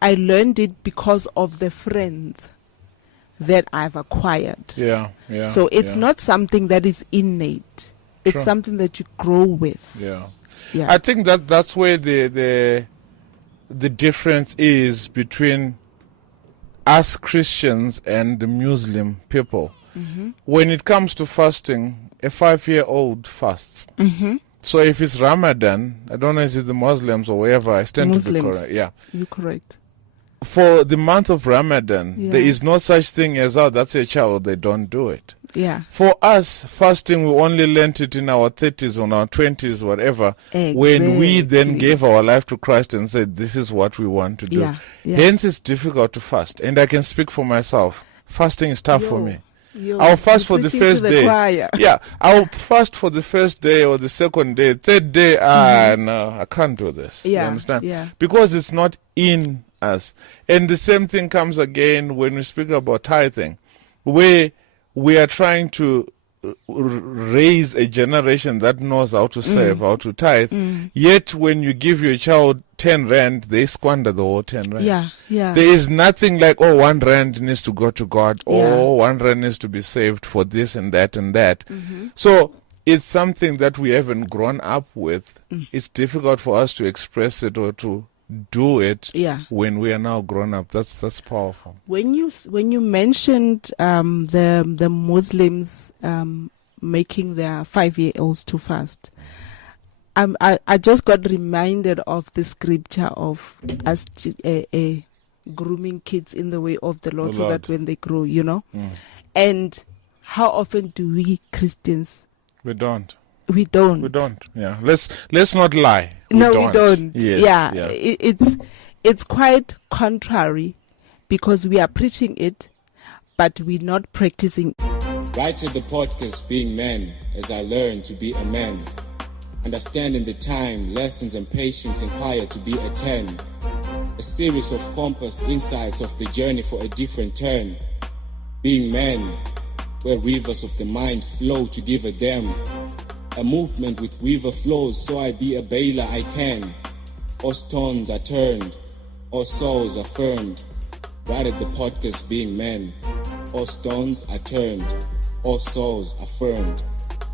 I learned it because of the friends that I've acquired. Yeah. So it's not something that is innate. It's True. something that you grow with. Yeah. Yeah. I think that's where the difference is between us Christians and the Muslim people. Mm-hmm. When it comes to fasting, a 5-year-old fasts. Mm-hmm. So if it's Ramadan, I don't know if it's the Muslims or wherever, I stand to be correct. Yeah. You're correct. For the month of Ramadan, Yeah. there is no such thing as, oh, that's a child, they don't do it. Yeah. For us, fasting, we only learned it in our 30s, or our 20s, whatever, when we then gave our life to Christ and said, this is what we want to do. Yeah. Yeah. Hence, it's difficult to fast. And I can speak for myself. Fasting is tough for me. You're I'll fast for the preaching first to the day. choir. Yeah, I'll fast for the first day or the second day. Third day, no, I can't do this. Yeah. You understand? Yeah. Because it's not in us. And the same thing comes again when we speak about tithing, where we are trying to raise a generation that knows how to save, how to tithe. Yet when you give your child 10 rand, they squander the whole 10 rand. Yeah. Yeah. There is nothing like, oh, 1 rand needs to go to God, Yeah. or 1 rand needs to be saved for this and that and that. So it's something that we haven't grown up with. It's difficult for us to express it or to do it Yeah. when we are now grown up. That's powerful. When you mentioned the Muslims making their 5-year-olds to fast, I just got reminded of the scripture of us grooming kids in the way of the Lord, The so Lord. that when they grow, And how often do we Christians? We don't. We don't. We don't. Yeah. Let's not lie. We don't. Yes. Yeah. Yeah. It's quite contrary, because we are preaching it, but we're not practicing. Right at the podcast Being Men, as I learn to be a man. Understanding the time, lessons and patience required to be a 10. A series of compass insights of the journey for a different turn. Being men, where rivers of the mind flow to give a damn. A movement with river flows, so I be a bailer I can. All stones are turned, all souls affirmed. Right at the podcast Being Men, all stones are turned, all souls affirmed.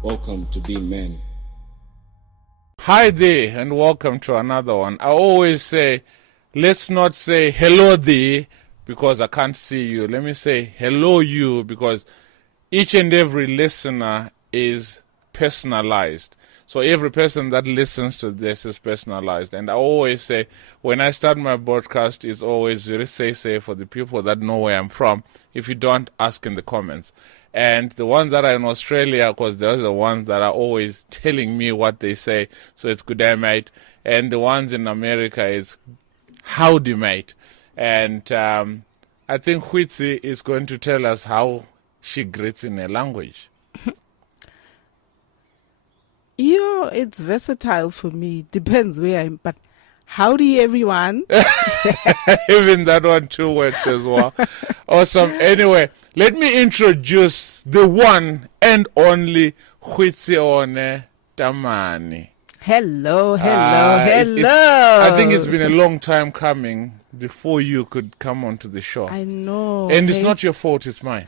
Welcome to Being Men. Hi there, and welcome to another one. I always say, let's not say hello thee, because I can't see you. Let me say hello you, because each and every listener is personalized. So every person that listens to this is personalized. And I always say, when I start my broadcast, it's always very say for the people that know where I'm from. If you don't, ask in the comments. And the ones that are in Australia, because they're the ones that are always telling me what they say. So it's good day, mate. And the ones in America is howdy, mate. And I think Goitse is going to tell us how she greets in a language. It's versatile for me. Depends where I'm. But howdy, everyone. Even that one too works as well. Awesome. Anyway, let me introduce the one and only Goitseone Tamane. Hello. I think it's been a long time coming before you could come onto the show. I know. And it's not your fault, it's mine.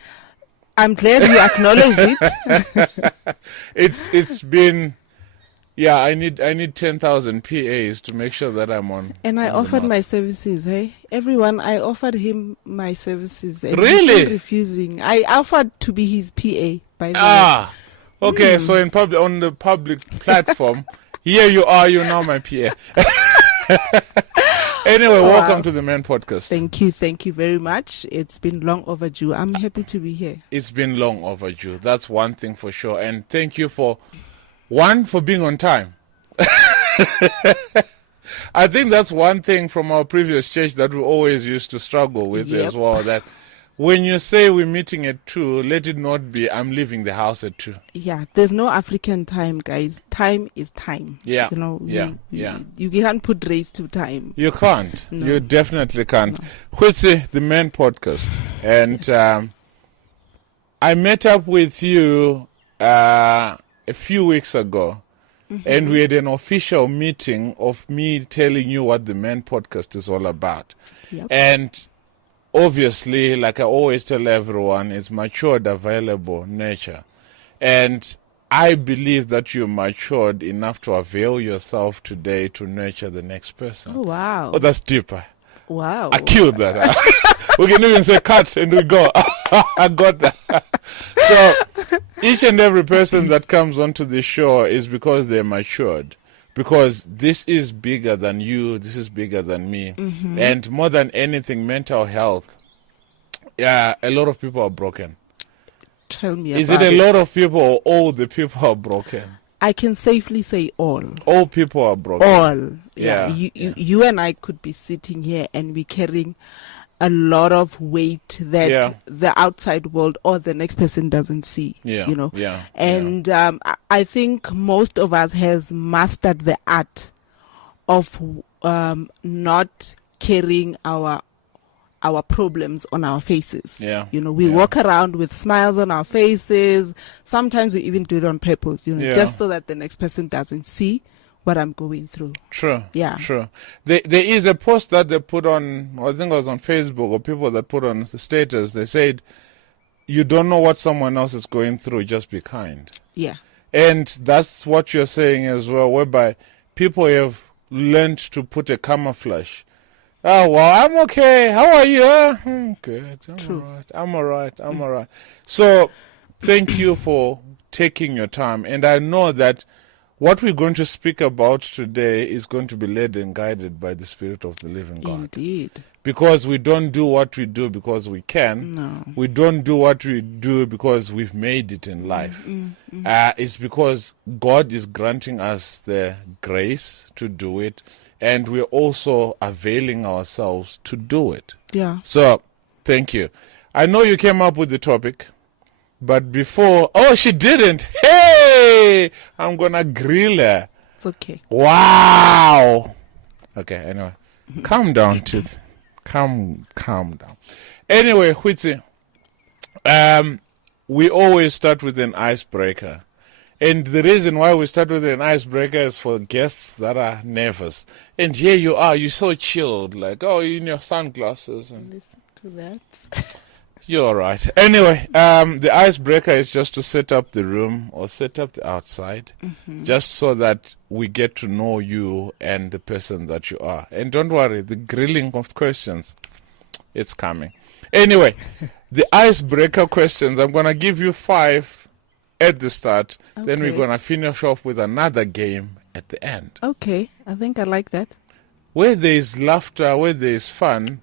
I'm glad you acknowledge it. It's been, yeah, I need 10,000 PAs to make sure that I'm on. And I on the offered mark. my services, hey? Everyone, I offered him my services. And Really? He's still refusing. I offered to be his PA, by the way. Ah, okay, so in public, on the public platform, here you are, you're now my PA. Anyway, welcome to the M.A.N podcast. Thank you very much. It's been long overdue. I'm happy to be here. It's been long overdue. That's one thing for sure. And thank you for being on time. I think that's one thing from our previous church that we always used to struggle with as well. That when you say we're meeting at 2, let it not be I'm leaving the house at 2. Yeah, there's no African time, guys. Time is time. Yeah. You know, Yeah. You can't put race to time. You can't. No. You definitely can't. No. Goitse, the M.A.N podcast. And I met up with you a few weeks ago. and we had an official meeting of me telling you what the M.A.N podcast is all about. Yep. And obviously, like I always tell everyone, it's matured, available, nurture. And I believe that you're matured enough to avail yourself today to nurture the next person. Oh, wow. Oh, that's deeper. Wow. I killed that. We can even say cut and we go. I got that. So each and every person that comes onto this show is because they're matured. Because this is bigger than you. This is bigger than me. And more than anything, mental health. Yeah, a lot of people are broken. Tell me Is about it a lot of people or all the people are broken? I can safely say all. All people are broken. All. Yeah. You and I could be sitting here and be carrying a lot of weight that the outside world or the next person doesn't see. Yeah. You know. Yeah. And I think most of us has mastered the art of not carrying our problems on our faces. Yeah. You know, we walk around with smiles on our faces. Sometimes we even do it on purpose, you know, just so that the next person doesn't see what I'm going through. True. Yeah. True. There is a post that they put on, I think it was on Facebook, or people that put on the status. They said, you don't know what someone else is going through, just be kind. Yeah. And that's what you're saying as well, whereby people have learned to put a camouflage. Oh, well, I'm okay. How are you? Good. I'm all right. So thank you for taking your time. And I know that what we're going to speak about today is going to be led and guided by the Spirit of the living God. Indeed. Because we don't do what we do because we can. No. We don't do what we do because we've made it in life. It's because God is granting us the grace to do it. And we're also availing ourselves to do it. Yeah. So, thank you. I know you came up with the topic, but before... Oh, she didn't. Hey! I'm going to grill her. It's okay. Wow! Okay, anyway. Calm down, Tooth. Calm down. Anyway, Goitse, we always start with an icebreaker. And the reason why we start with an icebreaker is for guests that are nervous. And here you are, you're so chilled, like, oh, you're in your sunglasses. And Listen to that. you're all right. Anyway, the icebreaker is just to set up the room or set up the outside, just so that we get to know you and the person that you are. And don't worry, the grilling of questions, it's coming. Anyway, the icebreaker questions, I'm going to give you 5 at the start. Then we're going to finish off with another game at the end. Okay. I think I like that. Where there is laughter, where there is fun,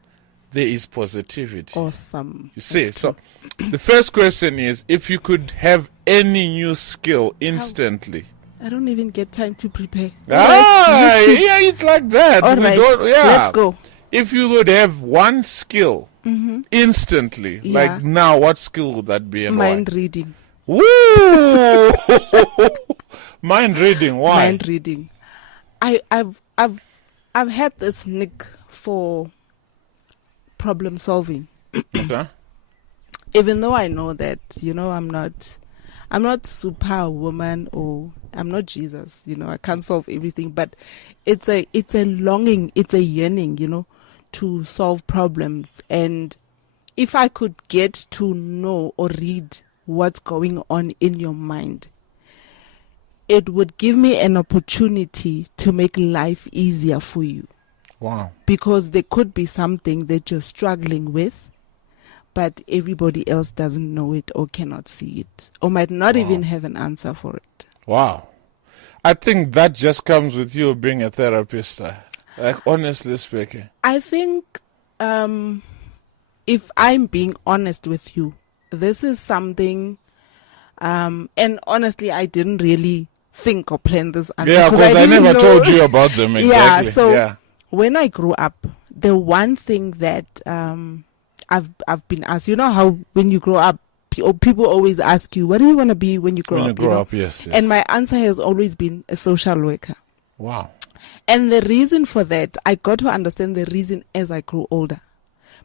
there is positivity. Awesome. You see, so the first question is, if you could have any new skill instantly. I don't even get time to prepare. Yeah, it's like that. All right. Let's go. If you would have one skill instantly, like now, what skill would that be and Mind why? reading. Woo! Mind reading. Why? Mind reading. I've had this nick for problem solving. Okay. Even though I know that, you know, I'm not superwoman or I'm not Jesus, you know, I can't solve everything, but it's a longing, it's a yearning, you know, to solve problems. And if I could get to know or read what's going on in your mind, it would give me an opportunity to make life easier for you. Wow. Because there could be something that you're struggling with, but everybody else doesn't know it or cannot see it, or might not even have an answer for it. Wow. I think that just comes with you being a therapist. Like, honestly speaking. I think, if I'm being honest with you, this is something, and honestly, I didn't really think or plan this. Yeah, because I never told you about them exactly. Yeah, so when I grew up, the one thing that I've been asked, you know how when you grow up, people always ask you, what do you want to be when you grow up? When you grow up, yes. And my answer has always been a social worker. Wow. And the reason for that, I got to understand the reason as I grew older.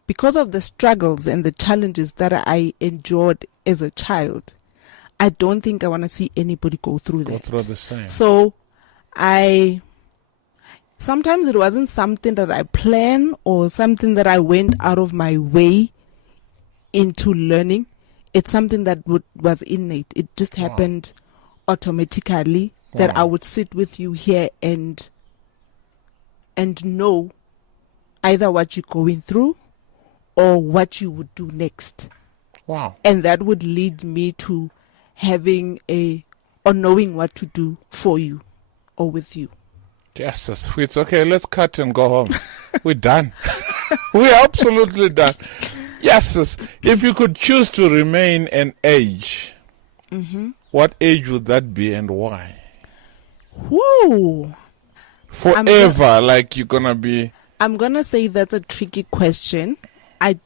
Because of the struggles and the challenges that I endured as a child, I don't think I want to see anybody go through that. Go through the same. So Sometimes it wasn't something that I planned or something that I went out of my way into learning. It's something that was innate. It just happened automatically that I would sit with you here and know either what you're going through or what you would do next. Wow. And that would lead me to having or knowing what to do for you or with you. Yes, that's sweet. Okay, let's cut and go home. We're done. We're absolutely done. Yes, if you could choose to remain an age, what age would that be and why? Woo! Forever, like you're going to be... I'm going to say that's a tricky question. I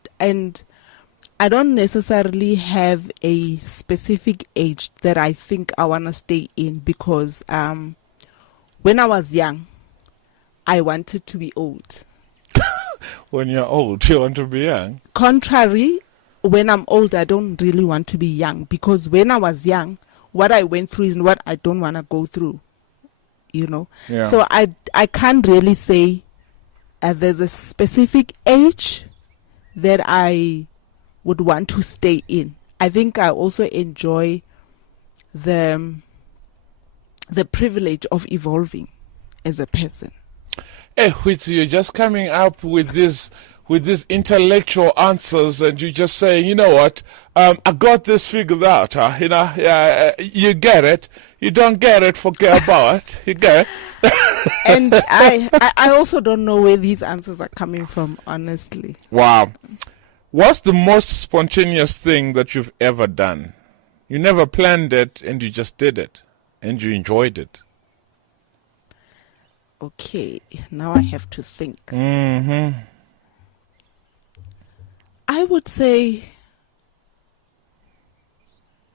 don't necessarily have a specific age that I think I want to stay in because when I was young, I wanted to be old. When you're old, you want to be young? Contrary, when I'm old, I don't really want to be young because when I was young, what I went through is what I don't want to go through, you know? Yeah. So I can't really say there's a specific age that I would want to stay in. I think I also enjoy the privilege of evolving as a person. Hey, you're just coming up with these intellectual answers, and you just say, you know what, I got this figured out. You get it. You don't get it, forget about it. You get it. And I also don't know where these answers are coming from, honestly. Wow. What's the most spontaneous thing that you've ever done? You never planned it, and you just did it, and you enjoyed it. Okay, now I have to think. Mm-hmm. I would say,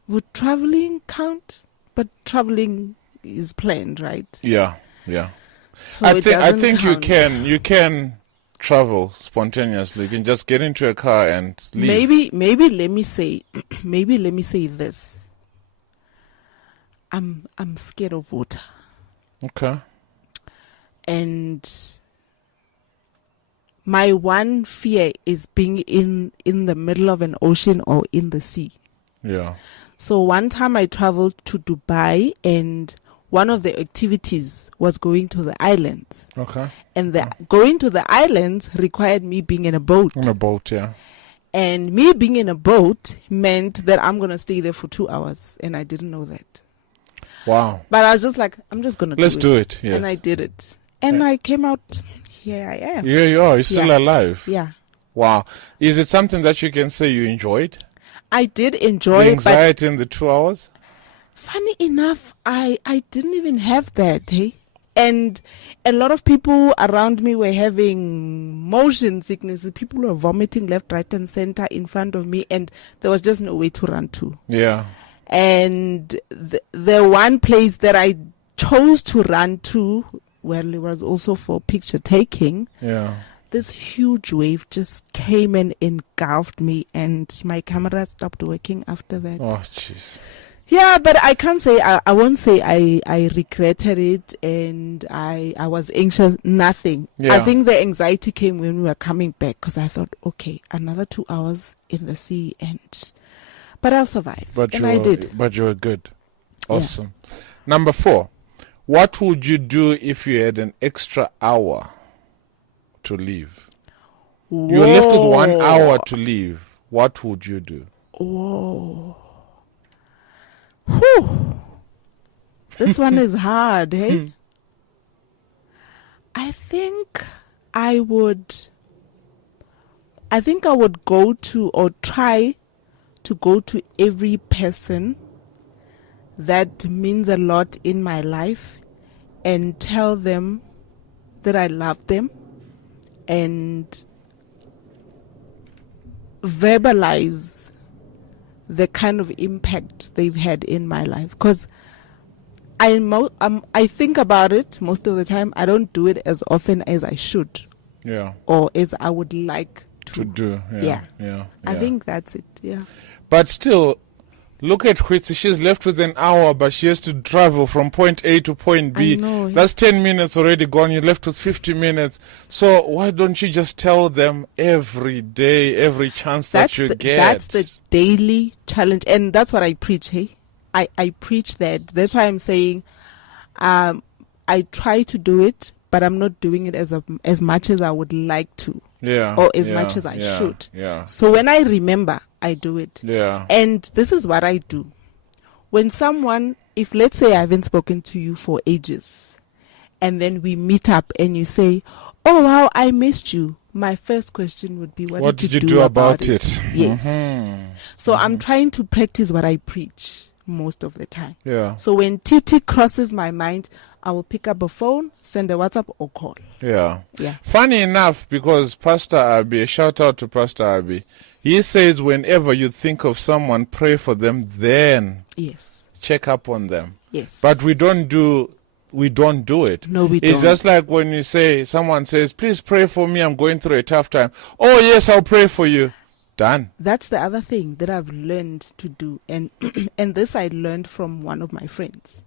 would traveling count? But traveling is planned, right? Yeah, yeah. So I think count. you can travel spontaneously. You can just get into a car and leave. Maybe let me say this. I'm scared of water. Okay. And my one fear is being in the middle of an ocean or in the sea. Yeah. So one time I traveled to Dubai, and one of the activities was going to the islands. Okay. And going to the islands required me being in a boat. On a boat, yeah. And me being in a boat meant that I'm going to stay there for 2 hours. And I didn't know that. Wow. But I was just like, I'm just going to do it. Let's do it, yes. And I did it. And I came out, here I am. Here you are. You're still alive. Yeah. Wow. Is it something that you can say you enjoyed? I did enjoy the it. anxiety in the 2 hours? Funny enough, I didn't even have that, hey? And a lot of people around me were having motion sickness. People were vomiting left, right, and center in front of me, and there was just no way to run to. Yeah. And the one place that I chose to run to, well, it was also for picture taking. Yeah. This huge wave just came and engulfed me, and my camera stopped working after that. Oh, jeez. Yeah, but I can't say, I won't say I regretted it and I was anxious, nothing. Yeah. I think the anxiety came when we were coming back because I thought, okay, another 2 hours in the sea, but I'll survive. And I did. But you were good. Awesome. Yeah. Number 4, what would you do if you had an extra hour to leave? Whoa. You're left with 1 hour to leave. What would you do? Whoa. Whew. This one is hard, hey? I think I would go to, or try to go to every person that means a lot in my life and tell them that I love them and verbalize the kind of impact they've had in my life. Because I think about it most of the time. I don't do it as often as I should. Yeah. Or as I would like to do. Yeah. I think that's it. Yeah. But still, Look at Goitse. She's left with an hour, but she has to travel from point A to point B. I know. That's 10 minutes already gone. You're left with 50 minutes. So why don't you just tell them every day, every chance that you get? That's the daily challenge. And that's what I preach, hey? I preach that. That's why I'm saying I try to do it, but I'm not doing it as much as I would like to. Yeah. Or as much as I should. Yeah. So when I remember, I do it. Yeah. And this is what I do. When someone, if let's say I haven't spoken to you for ages, and then we meet up and you say, oh wow, I missed you. My first question would be, what did you do about it? Yes. Mm-hmm. So I'm trying to practice what I preach most of the time. Yeah. So when TT crosses my mind, I will pick up a phone, send a WhatsApp or call. Yeah. Yeah. Funny enough, because Pastor Abi, a shout out to Pastor Abi, he says whenever you think of someone, pray for them, then yes, check up on them. Yes. But we don't do it. No, we don't. It's just like when you say, someone says, please pray for me, I'm going through a tough time. Oh yes, I'll pray for you. Done. That's the other thing that I've learned to do. And and this I learned from one of my friends.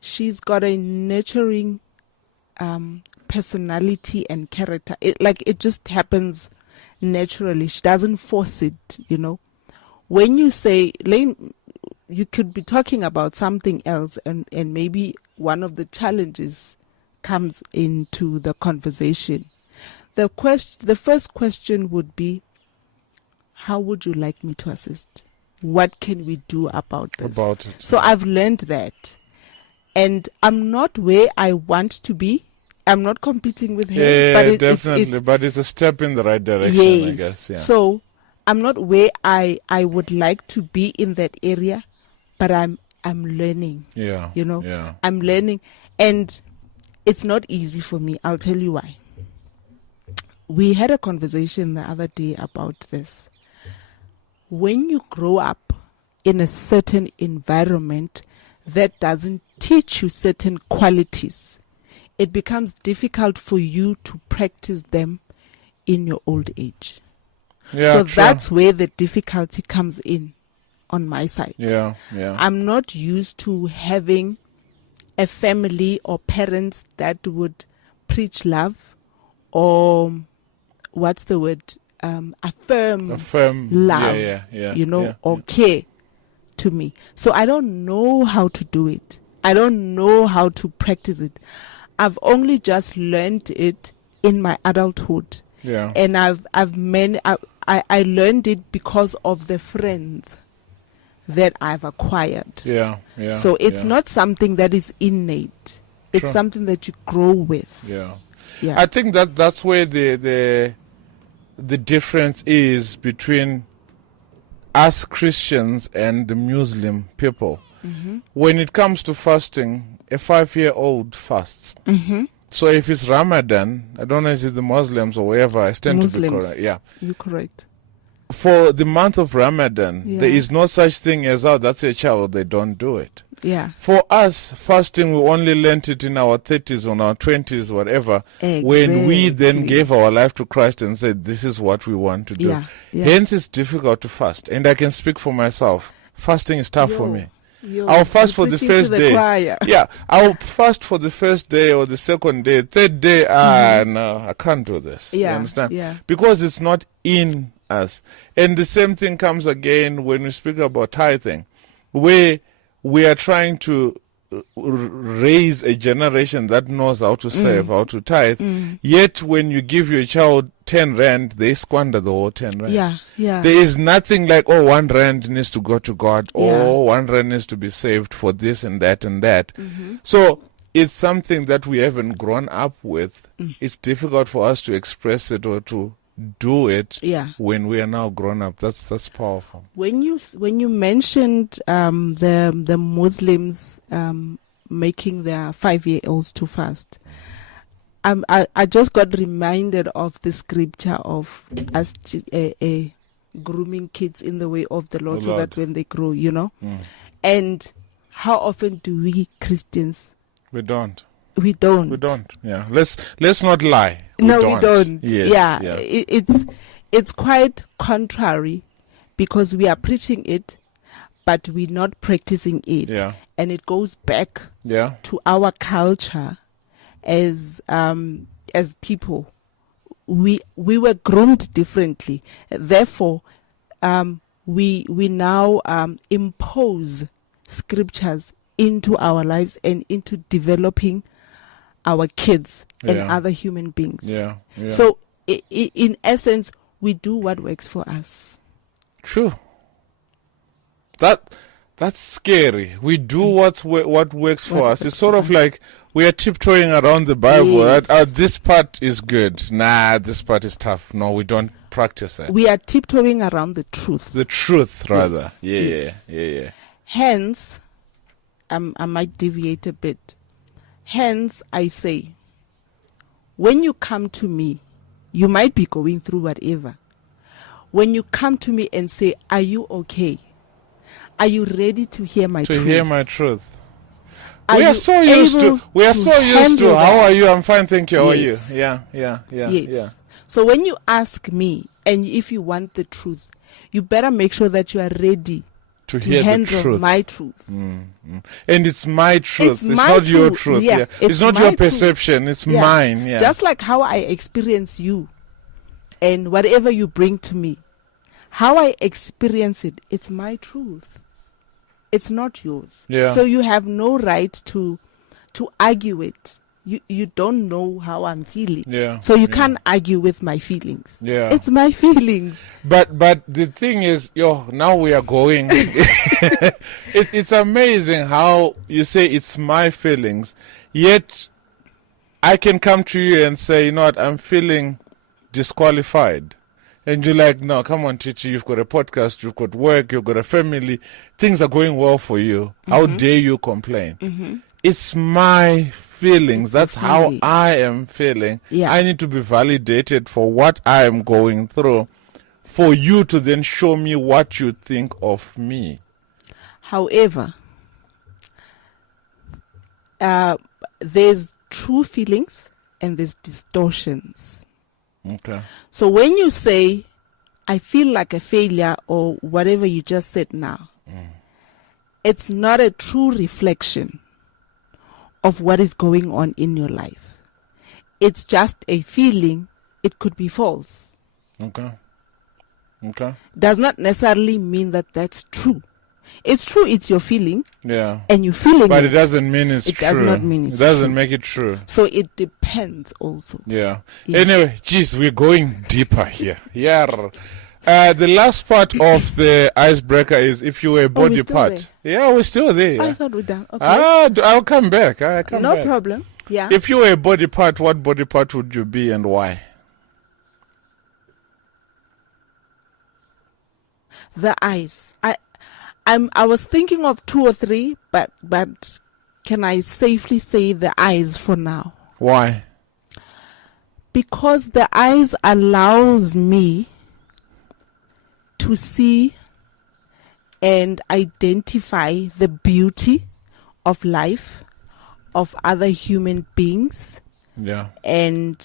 She's got a nurturing personality and character. It just happens naturally. She doesn't force it, you know. When you say, you could be talking about something else and maybe one of the challenges comes into the conversation. The first question would be, how would you like me to assist? What can we do about this? So I've learned that. And I'm not where I want to be. I'm not competing with her. Yeah, definitely. But it's a step in the right direction, yes. I guess. Yeah. So I'm not where I would like to be in that area, but I'm learning. Yeah. You know? Yeah. I'm learning. And it's not easy for me. I'll tell you why. We had a conversation the other day about this. When you grow up in a certain environment that doesn't teach you certain qualities, it becomes difficult for you to practice them in your old age. Yeah, so true. that's where the difficulty comes in on my side. Yeah. I'm not used to having a family or parents that would preach love or what's the word? Affirm love, you know, or care to me. So I don't know how to do it. I don't know how to practice it. I've only just learned it in my adulthood. Yeah. And I learned it because of the friends that I've acquired. Yeah. So it's not something that is innate. It's something that you grow with. Yeah. Yeah. I think that's where the difference is between us Christians and the Muslim people. Mm-hmm. When it comes to fasting, a 5-year-old fasts. Mm-hmm. So if it's Ramadan, I don't know if it's the Muslims or wherever, I stand to be correct. Yeah. You're correct. For the month of Ramadan, there is no such thing as, that's a child, they don't do it. Yeah. For us, fasting, we only learned it in our 30s, or our 20s, whatever, when we then gave our life to Christ and said, this is what we want to do. Yeah. Hence, it's difficult to fast. And I can speak for myself. Fasting is tough for me. Yo, I'll fast for the first day. Yeah, I'll fast for the first day or the second day. Third day, no, I can't do this. Yeah, you understand? yeah. Because it's not in us. And the same thing comes again when we speak about tithing, where we are trying to raise a generation that knows how to save, how to tithe. Yet when you give your child 10 rand, they squander the whole 10 rand. Yeah. There is nothing like, 1 rand needs to go to God, or 1 rand needs to be saved for this and that and that. So it's something that we haven't grown up with. It's difficult for us to express it or to do it when we are now grown up. That's powerful. When you mentioned the Muslims making their 5-year-olds to fast, I just got reminded of the scripture of us grooming kids in the way of the Lord, so that when they grow, you know. And how often do we Christians? We don't. Yeah. Let's not lie. We don't. Yes. Yeah. It's quite contrary, because we are preaching it, but we're not practicing it. Yeah. And it goes back Yeah. to our culture as people. We were groomed differently. Therefore, we now impose scriptures into our lives and into developing our kids and Yeah. other human beings. Yeah. Yeah. So, in essence, we do what works for us. True. That's scary. We do what works for us. It's sort of like we are tiptoeing around the Bible. Yes. This part is good. Nah, this part is tough. No, we don't practice it. We are tiptoeing around the truth. The truth, rather. Yes, Yeah, yes. yeah. Hence, I might deviate a bit. Hence, I say, when you come to me, you might be going through whatever. When you come to me and say, are you okay? Are you ready to hear my truth? To hear my truth. Are We are you so used able to. We are so used handle to. How that? are you? I'm fine, thank you. How are you? Yes. Yeah. Yes. So when you ask me, and if you want the truth, you better make sure that you are ready To to hear the handle truth. my truth. And it's my truth. It's my not your truth. truth. Yeah, Yeah. it's It's not my your truth. perception. It's Yeah. mine. Yeah. Just like how I experience you and whatever you bring to me, how I experience it, it's my truth. It's not yours. Yeah. So you have no right to argue it. You don't know how I'm feeling. Yeah. So you Yeah. can't argue with my feelings. Yeah. It's my feelings. But the thing is, now we are going. It's amazing how you say it's my feelings, yet I can come to you and say, you know what, I'm feeling disqualified. And you're like, no, come on, Chichi, you've got a podcast, you've got work, you've got a family, things are going well for you. How dare you complain? It's my feelings. That's how feeling. I am feeling. Yeah. I need to be validated for what I am going through, for you to then show me what you think of me. However, there's true feelings and there's distortions. Okay. So when you say, I feel like a failure or whatever you just said now, it's not a true reflection of what is going on in your life. It's just a feeling. It could be false. Okay. Does not necessarily mean that that's true. It's true, it's your feeling, Yeah. and you're feeling But it. it doesn't mean it's It true. does not mean it's It doesn't true. make it true. So it depends also. Yeah. Yeah. Anyway, geez, we're going deeper here. Yeah. The last part of the icebreaker is if you were a body still part. Yeah, we're still there. I Yeah. thought we're done. Okay. I'll come back. I'll come No back. problem. Yeah. If you were a body part, what body part would you be and why? The eyes. I was thinking of 2 or 3, but can I safely say the eyes for now? Why? Because the eyes allows me to see and identify the beauty of life, of other human beings, Yeah. and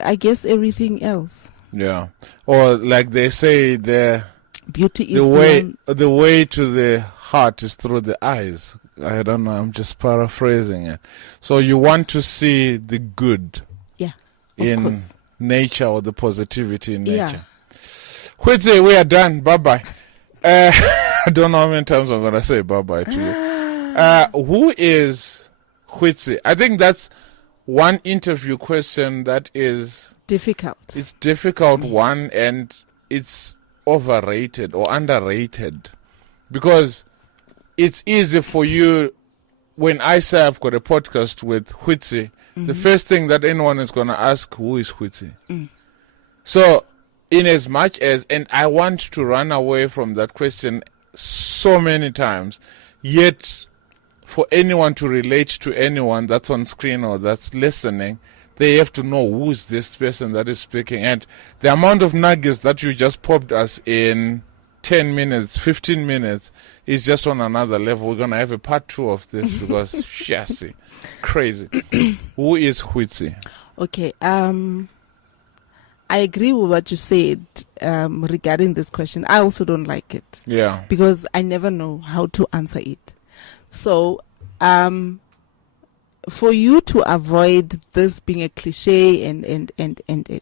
I guess everything else. Yeah. Or like they say, the Beauty is the way to the heart is through the eyes. I don't know. I'm just paraphrasing it. So you want to see the good yeah, of in course. nature or the positivity in Yeah. nature. Huitze, we are done. Bye-bye. I don't know how many times I'm going to say bye-bye to you. Who is Huitze? I think that's one interview question that is... Difficult. It's difficult one, and it's overrated or underrated, because it's easy for you when I say I've got a podcast with Huitze, the first thing that anyone is going to ask, who is Huitze? So in as much as, and I want to run away from that question so many times, yet for anyone to relate to anyone that's on screen or that's listening, they have to know who's this person that is speaking. And the amount of nuggets that you just popped us in 10 minutes, 15 minutes is just on another level. We're going to have a part 2 of this because, chassis, crazy. Who is Huitze? Okay. I agree with what you said regarding this question. I also don't like it. Yeah. Because I never know how to answer it. So, for you to avoid this being a cliche and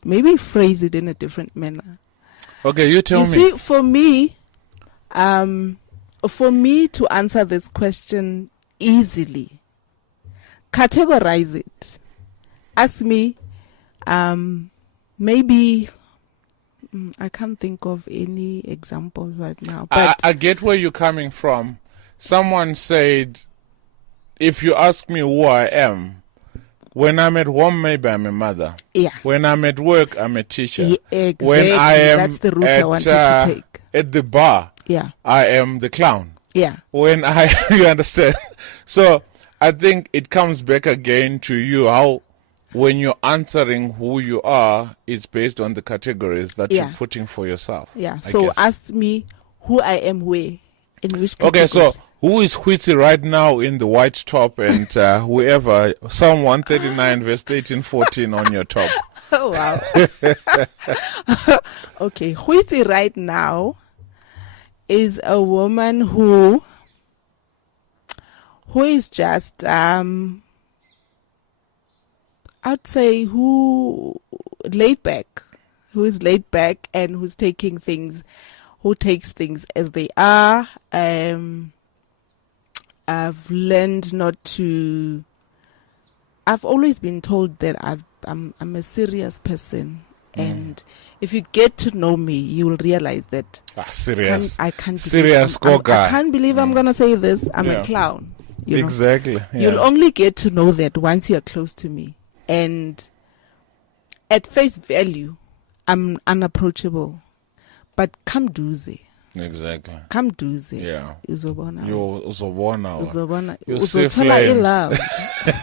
maybe phrase it in a different manner. Okay, you tell me. You see, for me to answer this question easily, categorize it. Ask me, maybe I can't think of any examples right now. But I get where you're coming from. Someone said, if you ask me who I am, when I'm at home, maybe I'm a mother. yeah, When I'm at work, I'm a teacher. exactly. When I am That's the route I wanted to take. at the bar, Yeah, I am the clown. yeah, When you understand? So I think it comes back again to you how when you're answering who you are, it's based on the categories that Yeah. you're putting for yourself. yeah. I So guess. ask me who I am, where, in which category. Okay, so who is Goitse right now in the white top and whoever, Psalm 139 verse 13, 14 on your top? Oh, wow. Okay, Goitse right now is a woman who is just I'd say who is laid back and who takes things as they are. I've learned not to. I've always been told that I'm a serious person, and if you get to know me, you will realize that Serious. I can't Serious believe go-guy. I can't believe I'm gonna say this. I'm Yeah. a clown. You know? Exactly. Yeah. You'll only get to know that once you're close to me, and at face value, I'm unapproachable. But come duze. Exactly. Come duze. Yeah. Uzobona. You uzobona. Uzobona. You see Uzothola flames.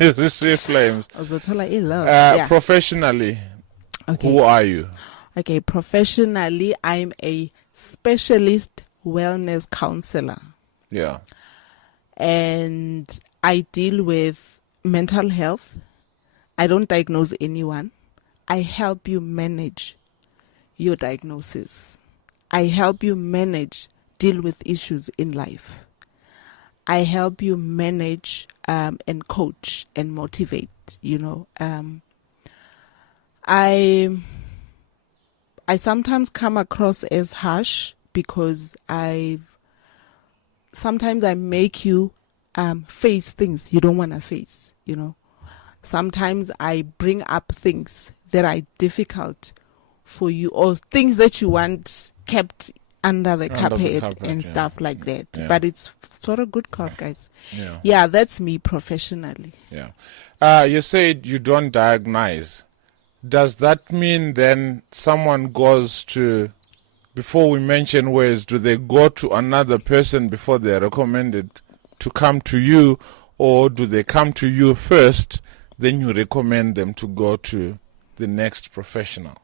ilove. You see flames. Uzothola ilove. Yeah. Professionally, Okay. who are you? Okay. Professionally, I'm a specialist wellness counselor, Yeah. and I deal with mental health. I don't diagnose anyone. I help you manage your diagnosis. I help you deal with issues in life. I help you manage and coach and motivate, I sometimes come across as harsh because sometimes I make you face things you don't want to face, Sometimes I bring up things that are difficult for you, or things that you want kept under the carpet and stuff like that. Yeah. But it's for a good cause, guys. Yeah. Yeah, that's me professionally. Yeah. You said you don't diagnose. Does that mean then someone goes to, before we mention ways, do they go to another person before they're recommended to come to you, or do they come to you first, then you recommend them to go to the next professional?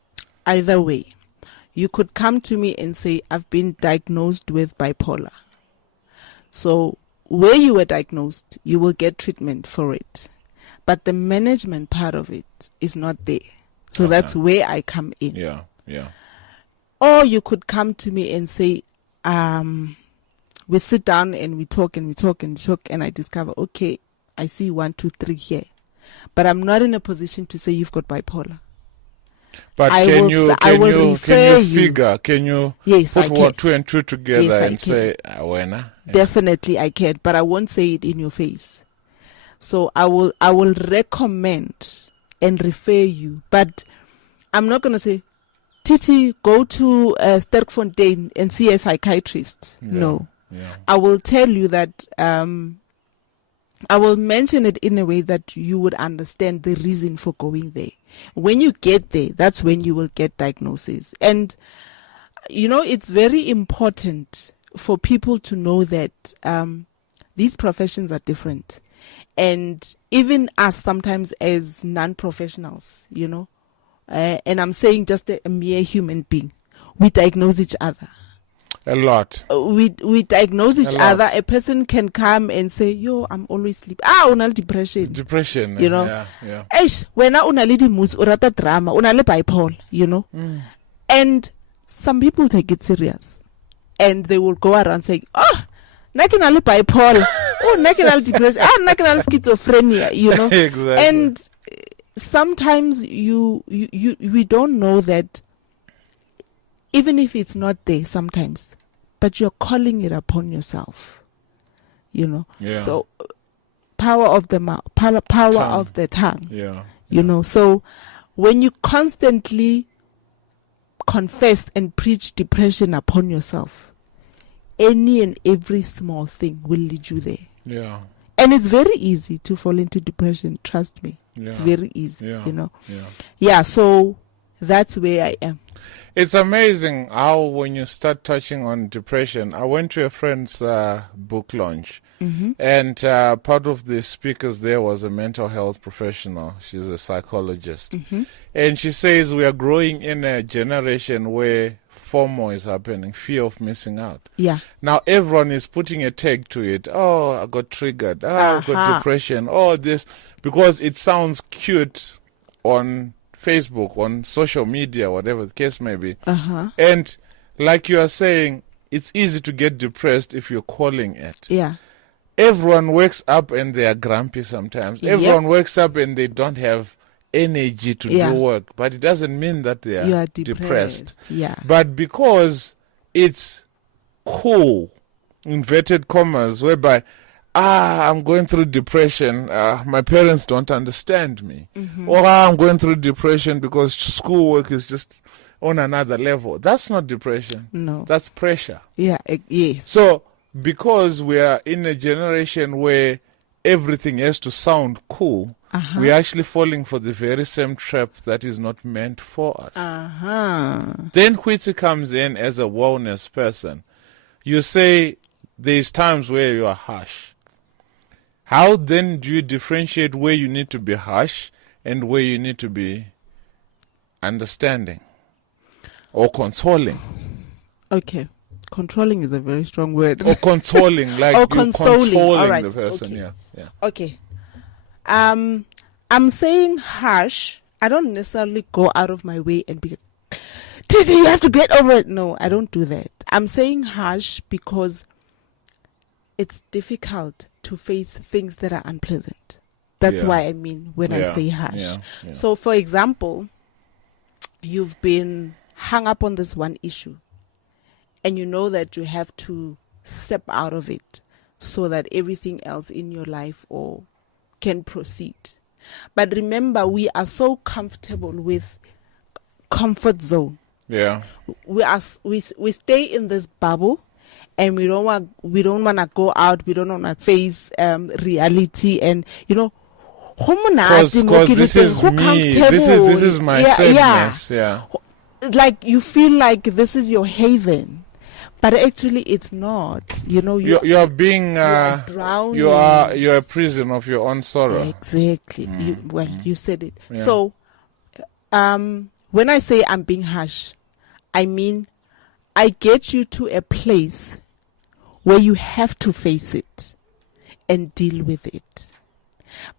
Either way, you could come to me and say, I've been diagnosed with bipolar. So where you were diagnosed, you will get treatment for it. But the management part of it is not there. So that's where I come in. Yeah, yeah. Or you could come to me and say, we sit down and we talk and we talk and we talk, and I discover, okay, I see 1, 2, 3 here. But I'm not in a position to say you've got bipolar. But I can will you refer you. figure? Can you Yes, I put can. 2 and 2 together Yes, I and can. say, "Wena"? Definitely I can, but I won't say it in your face. So I will recommend and refer you, but I'm not gonna say, Titi, go to Sterkfontein and see a psychiatrist. Yeah. No, Yeah. I will tell you that I will mention it in a way that you would understand the reason for going there. When you get there, that's when you will get diagnosis. And, it's very important for people to know that these professions are different. And even us sometimes as non-professionals, and I'm saying just a mere human being, we diagnose each other. A lot. we diagnose each A lot. other. A person can come and say, "Yo, I'm always sleeping. Una depression." Depression. You know. Yeah. Eish, wena una le di-moods, o rata drama, una le bipolar, you know. And some people take it serious, and they will go around saying, "Oh, nakinal bipolar, oh, nakinal depression, nakinal schizophrenia," you know. Exactly. And sometimes we don't know that, even if it's not there sometimes, but you're calling it upon yourself, you know. Yeah. So power of the mouth, power Tongue. of the tongue. Yeah. You know, so when you constantly confess and preach depression upon yourself, any and every small thing will lead you there. Yeah. And it's very easy to fall into depression, trust me. Yeah. It's very easy, Yeah. you know. Yeah. Yeah, so that's where I am. It's amazing how when you start touching on depression, I went to a friend's book launch, and part of the speakers there was a mental health professional. She's a psychologist. And she says we are growing in a generation where FOMO is happening, fear of missing out. Yeah. Now everyone is putting a tag to it. Oh, I got triggered. Oh, I got depression. Oh, this, because it sounds cute on Facebook, on social media, whatever the case may be. And like you are saying, it's easy to get depressed if you're calling it. Yeah. Everyone wakes up and they are grumpy sometimes. Everyone wakes up and they don't have energy to do work. But it doesn't mean that they You are are depressed. Yeah. But because it's cool, inverted commas, whereby I'm going through depression, my parents don't understand me. Or I'm going through depression because schoolwork is just on another level. That's not depression. No. That's pressure. Yeah. Yes. So because we are in a generation where everything has to sound cool, we're actually falling for the very same trap that is not meant for us. Then Goitse comes in as a wellness person. You say there's times where you are harsh. How then do you differentiate where you need to be harsh and where you need to be understanding or consoling? Okay. Controlling is a very strong word. Or consoling, like or you're consoling. All right. the person. Okay. Yeah. Okay. I'm saying harsh. I don't necessarily go out of my way and be, Titi, you have to get over it. No, I don't do that. I'm saying harsh because it's difficult to face things that are unpleasant. That's why I mean when I say harsh. Yeah. So, for example, you've been hung up on this one issue, and you know that you have to step out of it so that everything else in your life can proceed. But remember, we are so comfortable with comfort zone. Yeah. We stay in this bubble, and we don't want to go out. We don't want to face reality, and you know. Because this is me. This is my sadness. Yeah. Like you feel like this is your haven, but actually it's not. You know, you're being drowning. You're a prison of your own sorrow. Exactly. You said it. Yeah. So, when I say I'm being harsh, I mean I get you to a place where you have to face it and deal with it.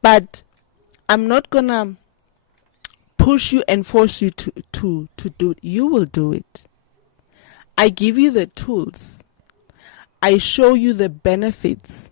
But I'm not gonna push you and force you to do it. You will do it. I give you the tools. I show you the benefits.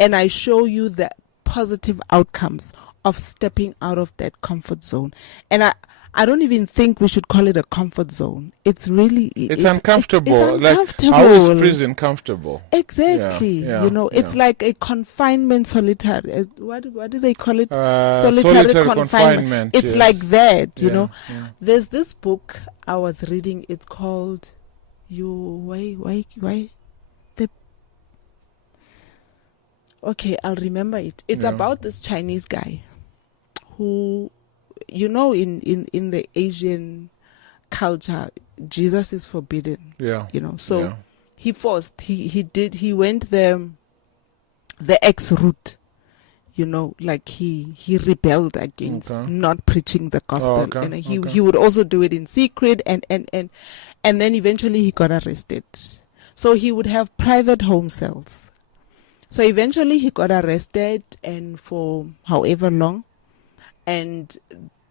And I show you the positive outcomes of stepping out of that comfort zone. And I don't even think we should call it a comfort zone. It's really... It's uncomfortable. It's uncomfortable. Like, how is prison comfortable? Exactly. You know, it's like a confinement solitary. What do they call it? Solitary confinement. It's like that, you know. Yeah. There's this book I was reading. It's called... Okay, I'll remember it. It's about this Chinese guy who... You know, in the Asian culture, Jesus is forbidden. Yeah. You know, so he went the X route. You know, like he rebelled against not preaching the gospel. And he would also do it in secret, and And then eventually he got arrested. So he would have private home cells. So eventually he got arrested, and for however long, and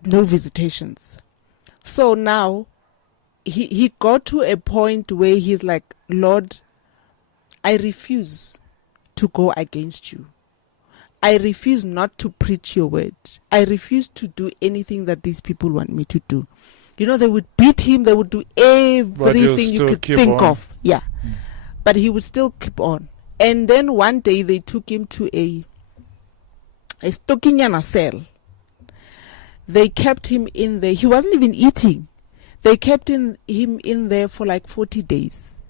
no visitations. So now he got to a point where he's like, Lord, I refuse to go against you. I refuse not to preach your word. I refuse to do anything that these people want me to do. You know, they would beat him, they would do everything you could think of. Yeah. But he would still keep on. And then one day they took him to a Stokinyana cell. They kept him in there. He wasn't even eating. They kept him in there for like 40 days.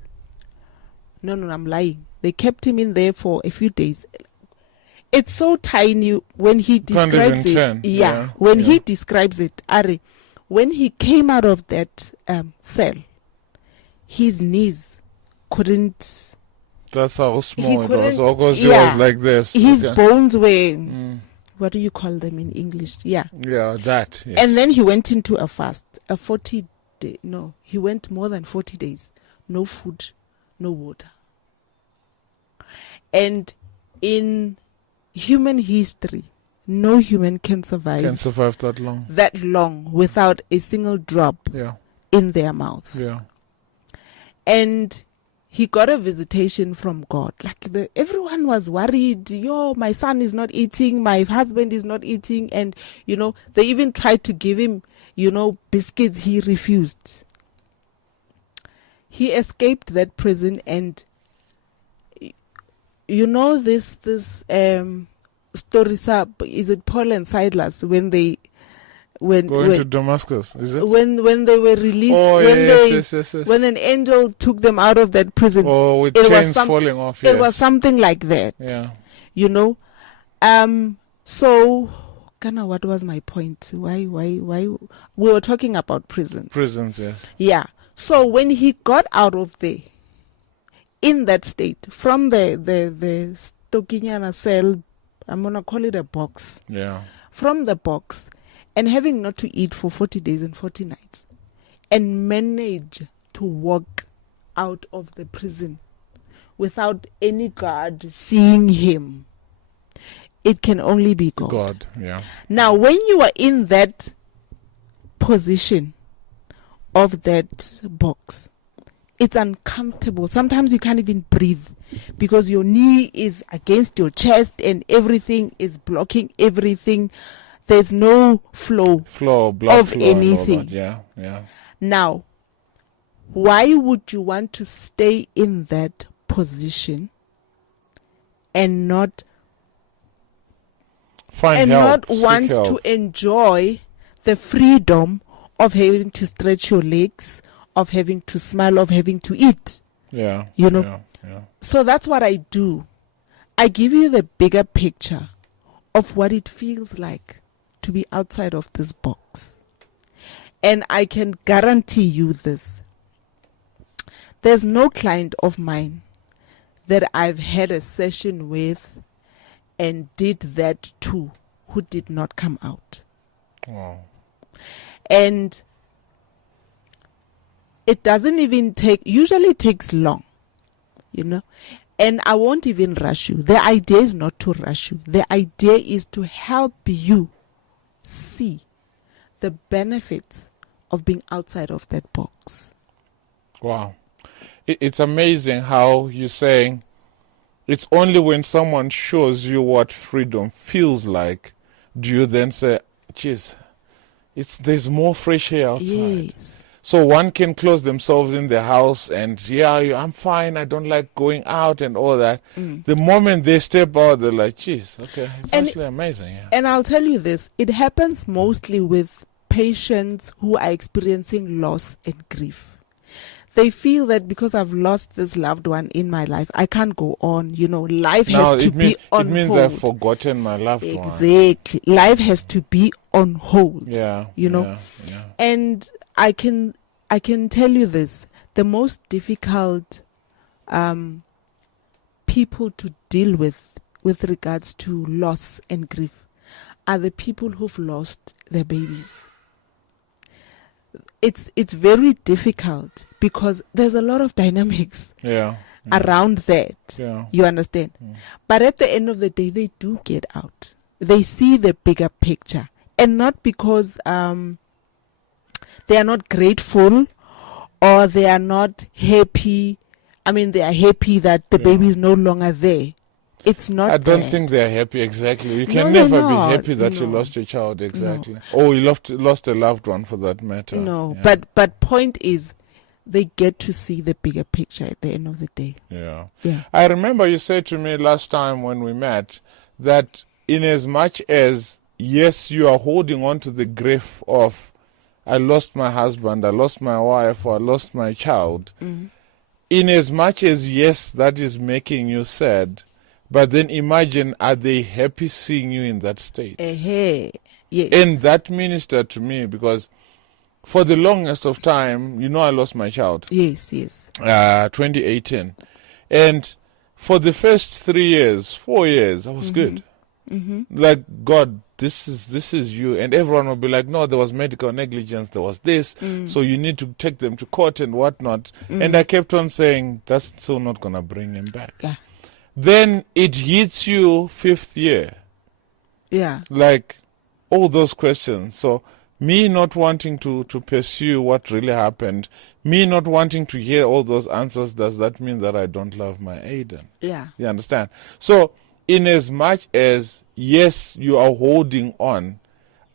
No, I'm lying. They kept him in there for a few days. It's so tiny when he describes it. When he describes it, Ari, when he came out of that cell, his knees couldn't. That's how small it was. Because he was like this. His bones were. What do you call them in English? Yeah. Yeah, that. Yes. And then he went into a fast, a 40 day. No, he went more than 40 days. No food, no water. And in human history, no human can survive that long without a single drop in their mouth. Yeah. And he got a visitation from God. Like everyone was worried. My son is not eating. My husband is not eating. And, they even tried to give him, biscuits. He refused. He escaped that prison, and this story, is it Paul and Silas when to Damascus, is it? When they were released, when an angel took them out of that prison, with chains falling off. It was something like that. Yeah. So, Kana, what was my point? Why? We were talking about prisons. Prisons, yes. Yeah. So when he got out of there, in that state, from the Stokinyana cell, I'm gonna call it a box. Yeah. From the box, and having not to eat for 40 days and 40 nights, and manage to walk out of the prison without any guard seeing him, it can only be God. God, yeah. Now, when you are in that position of that box, it's uncomfortable. Sometimes you can't even breathe because your knee is against your chest and everything is blocking everything. There's no blood flow of anything. Yeah. Now, why would you want to stay in that position and not want to enjoy the freedom of having to stretch your legs, of having to smile, of having to eat? Yeah. Yeah. So that's what I do. I give you the bigger picture of what it feels like to be outside of this box. And I can guarantee you this. There's no client of mine that I've had a session with and did that to who did not come out. Wow. And it doesn't even usually it takes long, and I won't even rush you. The idea is not to rush you. The idea is to help you see the benefits of being outside of that box. Wow. It's amazing how you're saying it's only when someone shows you what freedom feels like do you then say, geez, there's more fresh air outside. Yes. So one can close themselves in their house and, I'm fine, I don't like going out and all that. The moment they step out, they're like, geez, okay, it's actually amazing. Yeah. And I'll tell you this, it happens mostly with patients who are experiencing loss and grief. They feel that because I've lost this loved one in my life, I can't go on. Life has to be on hold. It means I've forgotten my loved one. Exactly. Life has to be on hold. Yeah. Yeah. And I can tell you this: the most difficult people to deal with regards to loss and grief are the people who've lost their babies. It's very difficult because there's a lot of dynamics Yeah. around that. Yeah. You understand? But at the end of the day, they do get out. They see the bigger picture, and not because they are not grateful or they are not happy. I mean, they are happy that the baby is no longer there. It's not. I don't that. think they're happy. Exactly. You No, can they're never be not. happy that you No. lost your child. Exactly. Or you lost a loved one, for that matter. No, Yeah. but point is, they get to see the bigger picture at the end of the day. Yeah. Yeah. I remember you said to me last time when we met that in as much as, yes, you are holding on to the grief of, I lost my husband, I lost my wife, or I lost my child, in as much as, yes, that is making you sad, but then imagine, are they happy seeing you in that state? Yes. And that ministered to me because for the longest of time, I lost my child. Yes. 2018. And for the first 4 years, I was good. Like, God, this is you. And everyone will be like, no, there was medical negligence, there was this, so you need to take them to court and whatnot. And I kept on saying, that's still not going to bring him back. Yeah. Then it hits you 5th year. Yeah. Like, all those questions. So, me not wanting to pursue what really happened, me not wanting to hear all those answers, does that mean that I don't love my Aiden? Yeah. You understand? So, in as much as, yes, you are holding on,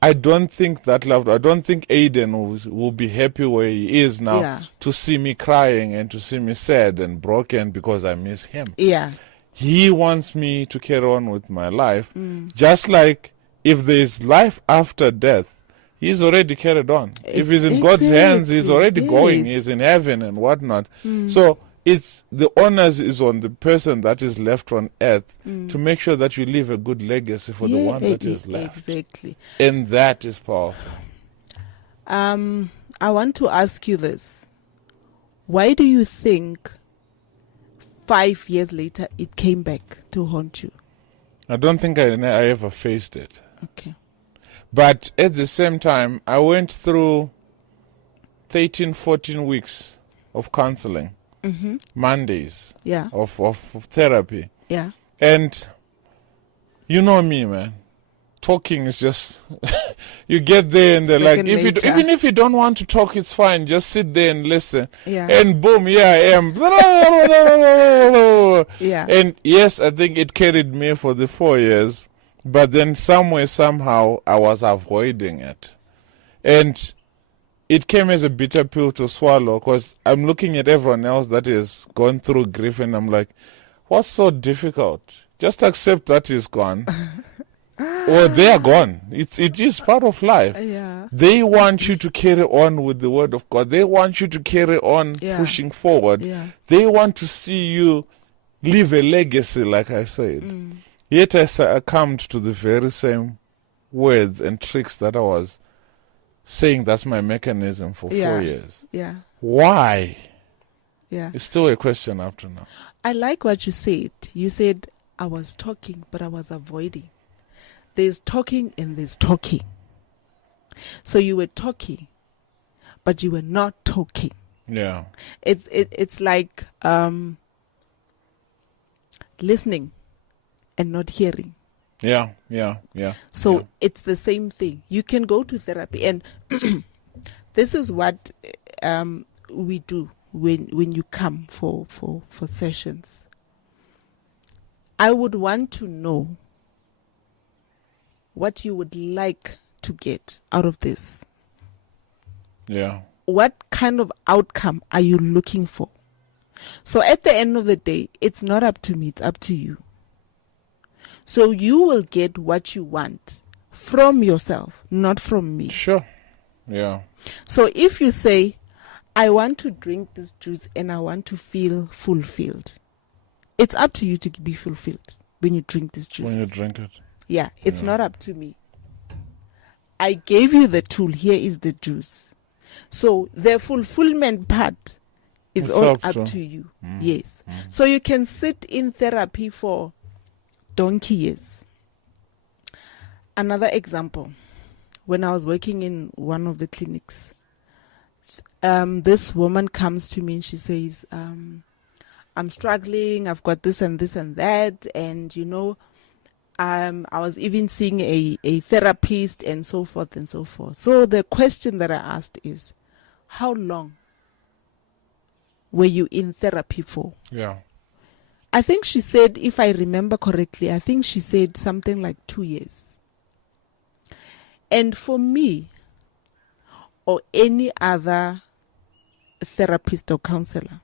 I don't think Aiden will be happy where he is now to see me crying and to see me sad and broken because I miss him. Yeah. He wants me to carry on with my life, just like if there is life after death, he's already carried on. If he's in God's hands, he's already going. He's in heaven and whatnot. So it's the onus is on the person that is left on earth to make sure that you leave a good legacy for the one that is left. Exactly. And that is powerful. I want to ask you this. Why do you think 5 years later it came back to haunt you? I don't think I ever faced it. Okay. But at the same time, I went through 13, 14 weeks of counseling, Mondays of therapy. Yeah. And you know me, man. Talking is just, you get there and they're Second like, nature. even if you don't want to talk, it's fine. Just sit there and listen. Yeah. And boom, here I am. Yeah. And yes, I think it carried me for the 4 years. But then somehow, I was avoiding it. And it came as a bitter pill to swallow because I'm looking at everyone else that is going through grief and I'm like, what's so difficult? Just accept that is gone. Or they are gone. It is part of life. Yeah. They want you to carry on with the word of God. They want you to carry on pushing forward. Yeah. They want to see you leave a legacy, like I said. Yet I succumbed to the very same words and tricks that I was saying that's my mechanism for 4 years. Yeah. Why? Yeah. It's still a question up to now. I like what you said. You said I was talking, but I was avoiding. There's talking and there's talking. So you were talking, but you were not talking. Yeah. It's like listening and not hearing. Yeah. So it's the same thing. You can go to therapy, and this is what we do when you come for sessions. I would want to know what you would like to get out of this. Yeah. What kind of outcome are you looking for? So at the end of the day, it's not up to me, it's up to you. So you will get what you want from yourself, not from me. Sure. Yeah. So if you say, I want to drink this juice and I want to feel fulfilled, it's up to you to be fulfilled when you drink this juice. When you drink it. Yeah, it's not up to me. I gave you the tool. Here is the juice. So the fulfillment part is It's all up up to- to you. Yes. So you can sit in therapy for donkey years. Another example, when I was working in one of the clinics, this woman comes to me and she says, I'm struggling, I've got this and this and that, and I was even seeing a therapist and so forth and so forth. So the question that I asked is, how long were you in therapy for? Yeah. I think she said, if I remember correctly, I think she said something like 2 years. And for me, or any other therapist or counselor,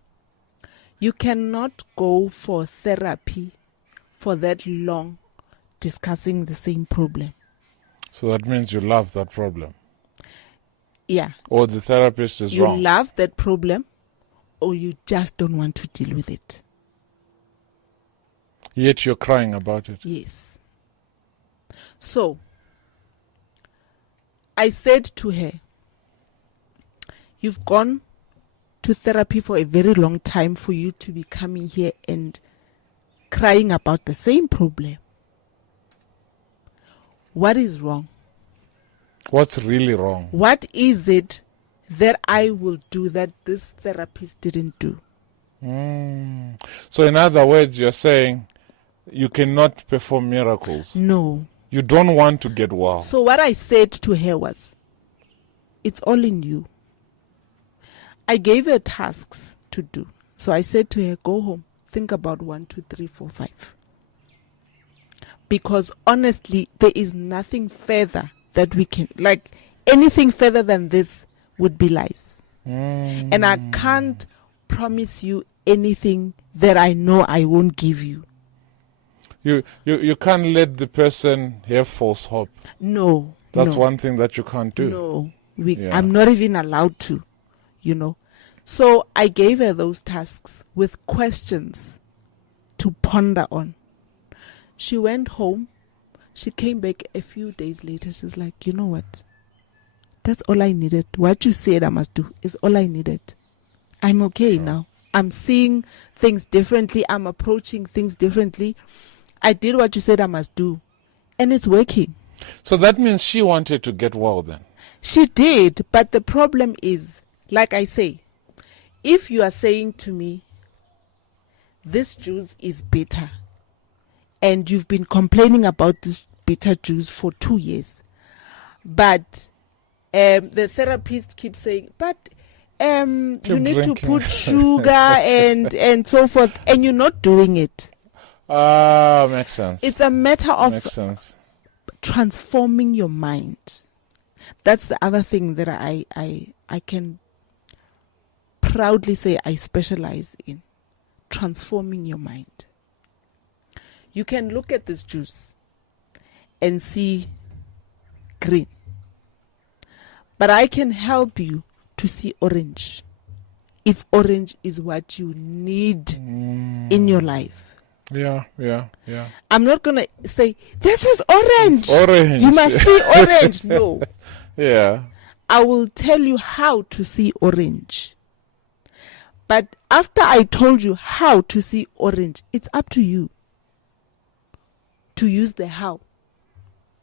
you cannot go for therapy for that long discussing the same problem. So that means you love that problem. Yeah. Or the therapist is wrong. You love that problem, or you just don't want to deal with it. Yet you're crying about it. Yes. So, I said to her, you've gone to therapy for a very long time for you to be coming here and crying about the same problem. What is wrong? What's really wrong? What is it that I will do that this therapist didn't do? So in other words, you're saying you cannot perform miracles. No. You don't want to get well. So what I said to her was, it's all in you. I gave her tasks to do. So I said to her, go home, think about 1, 2, 3, 4, 5. Because honestly, there is nothing further that we can, like anything further than this would be lies. And I can't promise you anything that I know I won't give you. You can't let the person have false hope. No. That's no, one thing that you can't do. No. Yeah. I'm not even allowed to, So I gave her those tasks with questions to ponder on. She went home. She came back a few days later. She's like, you know what? That's all I needed. What you said I must do is all I needed. I'm okay now. I'm seeing things differently. I'm approaching things differently. I did what you said I must do. And it's working. So that means she wanted to get well then? She did. But the problem is, like I say, if you are saying to me, this juice is bitter, and you've been complaining about this bitter juice for 2 years, but the therapist keeps saying, but you need to put sugar and so forth, and you're not doing it. Makes sense. It's a matter of Makes sense. transforming your mind. That's the other thing that I can proudly say I specialize in. Transforming your mind. You can look at this juice and see green. But I can help you to see orange. If orange is what you need in your life. Yeah. I'm not going to say, this is orange. It's orange. You must see orange. No. Yeah. I will tell you how to see orange. But after I told you how to see orange, it's up to you to use the how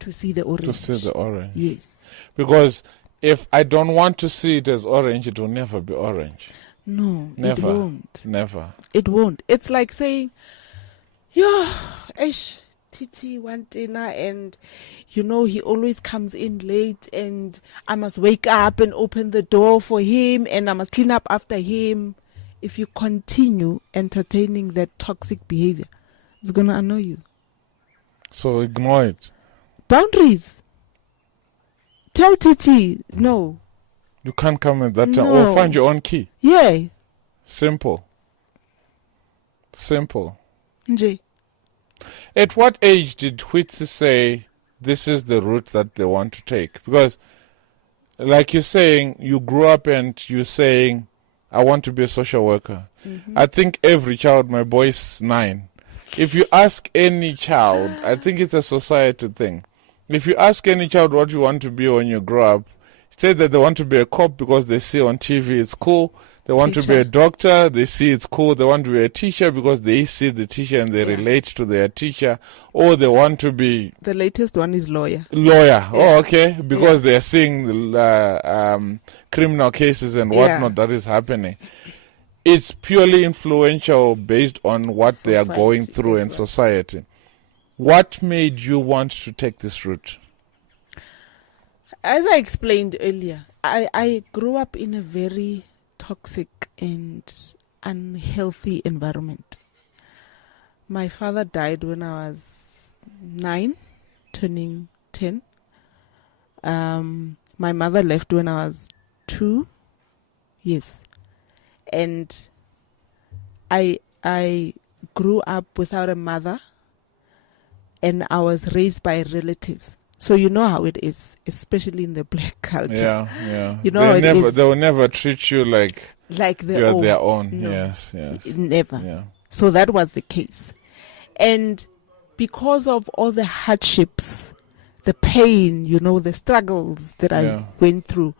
to see the orange. To see the orange. Yes. Because if I don't want to see it as orange, it will never be orange. No, Never. it won't. Never. It won't. It's like saying, Titi want dinner, and he always comes in late, and I must wake up and open the door for him, and I must clean up after him. If you continue entertaining that toxic behavior, it's going to annoy you. So ignore it. Boundaries. Tell Titi, no. You can't come at that time. No. Or find your own key. Yeah. Simple. Nje. At what age did Goitse say this is the route that they want to take? Because, like you're saying, you grew up and you're saying, I want to be a social worker. Mm-hmm. I think every child, my boy's 9. If you ask any child, I think it's a society thing. If you ask any child what you want to be when you grow up, say that they want to be a cop because they see on TV it's cool. They want to be Teacher. a doctor. They see it's cool. They want to be a teacher because they see the teacher and they Yeah. relate to their teacher. Or they want to be The latest one is lawyer. lawyer. Yeah. Oh, okay. Because they're seeing criminal cases and whatnot that is happening. It's purely influential based on what they are going Society through as in well. society. What made you want to take this route? As I explained earlier, I grew up in a very toxic and unhealthy environment. My father died when I was 9, turning 10. My mother left when I was 2. Yes. And I grew up without a mother, and I was raised by relatives. So you know how it is, especially in the black culture. Yeah. You know how it is. They will never treat you like You're their own. No. Yes. Never. Yeah. So that was the case. And because of all the hardships, the pain, the struggles that I went through,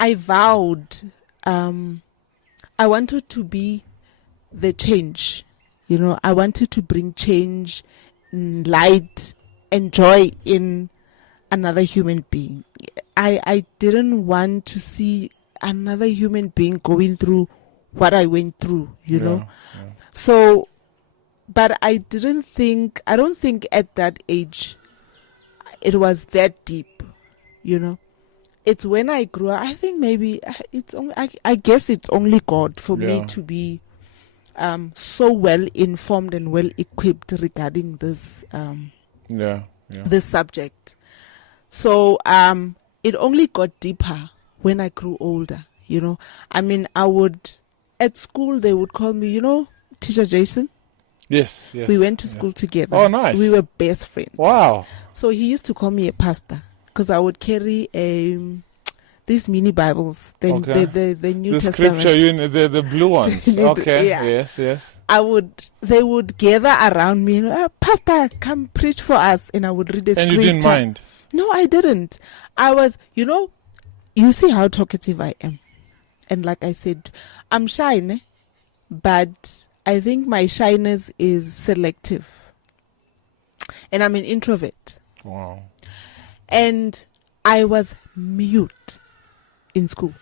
I vowed I wanted to be the change. I wanted to bring change, light, and joy in another human being. I didn't want to see another human being going through what I went through, know. So, but I don't think at that age it was that deep, It's when I grew up, I think maybe I guess it's only God for me to be so well informed and well equipped regarding this this subject. So it only got deeper when I grew older, I mean, at school they would call me, Teacher Jason. Yes. We went to school together. Oh, nice. We were best friends. Wow. So he used to call me a pastor because I would carry these mini Bibles, the New Testament. Scripture, the blue ones. Okay. Yeah. Yes. They would gather around me, Pastor, come preach for us, and I would read a scripture. And you didn't mind? No, I didn't. I was, you see how talkative I am. And like I said, I'm shy, but I think my shyness is selective. And I'm an introvert. Wow. And I was mute in school.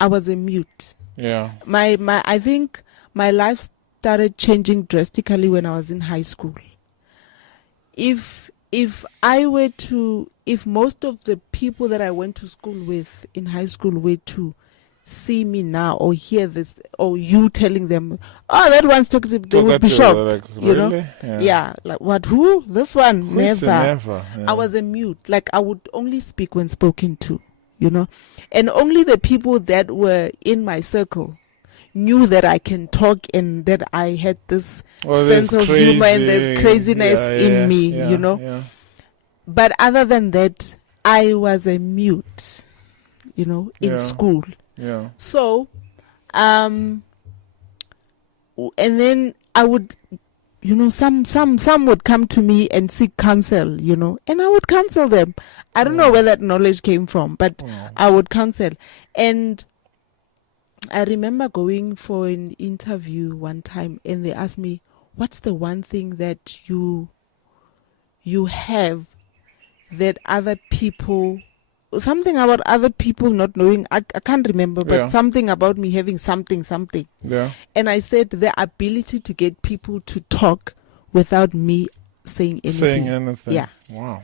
I was a mute. Yeah. I think my life started changing drastically when I was in high school. If most of the people that I went to school with in high school were to see me now or hear this, or you telling them, oh, that one's talking, they would be shocked. Like, really? Yeah, like, what, who? This one? Who's Never. Yeah. I was a mute. Like, I would only speak when spoken to, and only the people that were in my circle knew that I can talk and that I had this sense of humor and there's craziness in me, Yeah. But other than that, I was a mute, in school. Yeah. So, and then I would, some would come to me and seek counsel, and I would counsel them. I don't know where that knowledge came from, but I would counsel. And I remember going for an interview one time, and they asked me, what's the one thing that you have that other people, something about other people not knowing, I can't remember, but something about me having something. Yeah. And I said the ability to get people to talk without me saying anything. Yeah. Wow.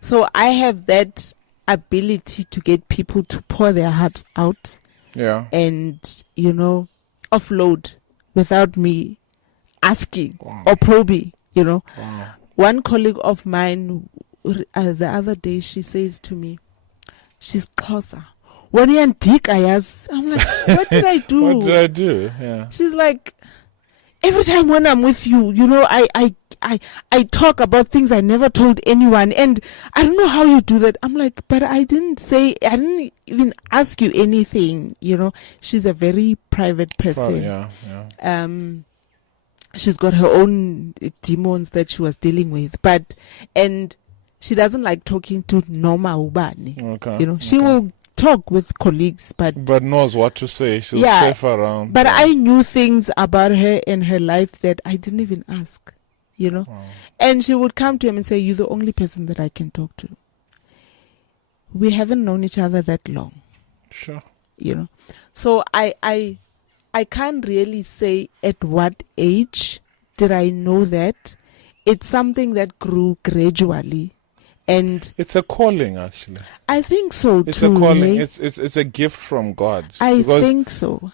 So I have that ability to get people to pour their hearts out. Yeah. And, offload without me asking or probing, Wow. One colleague of mine, the other day, she says to me, she's closer. When you're dick, I'm like, what did I do? What did I do? Yeah. She's like, every time when I'm with you, I talk about things I never told anyone, and I don't know how you do that. I'm like, but I didn't even ask you anything, She's a very private person. Yeah. She's got her own demons that she was dealing with, and she doesn't like talking to Noma Ubani. Okay. She will talk with colleagues, But knows what to say. She's Yeah, safe around. but I knew things about her and her life that I didn't even ask, Wow. And she would come to him and say, "You're the only person that I can talk to." We haven't known each other that long, Sure. So I can't really say at what age did I know that. It's something that grew gradually, and It's a calling, actually. I think so It's too. a calling. eh? It's a gift from God. I Because think so.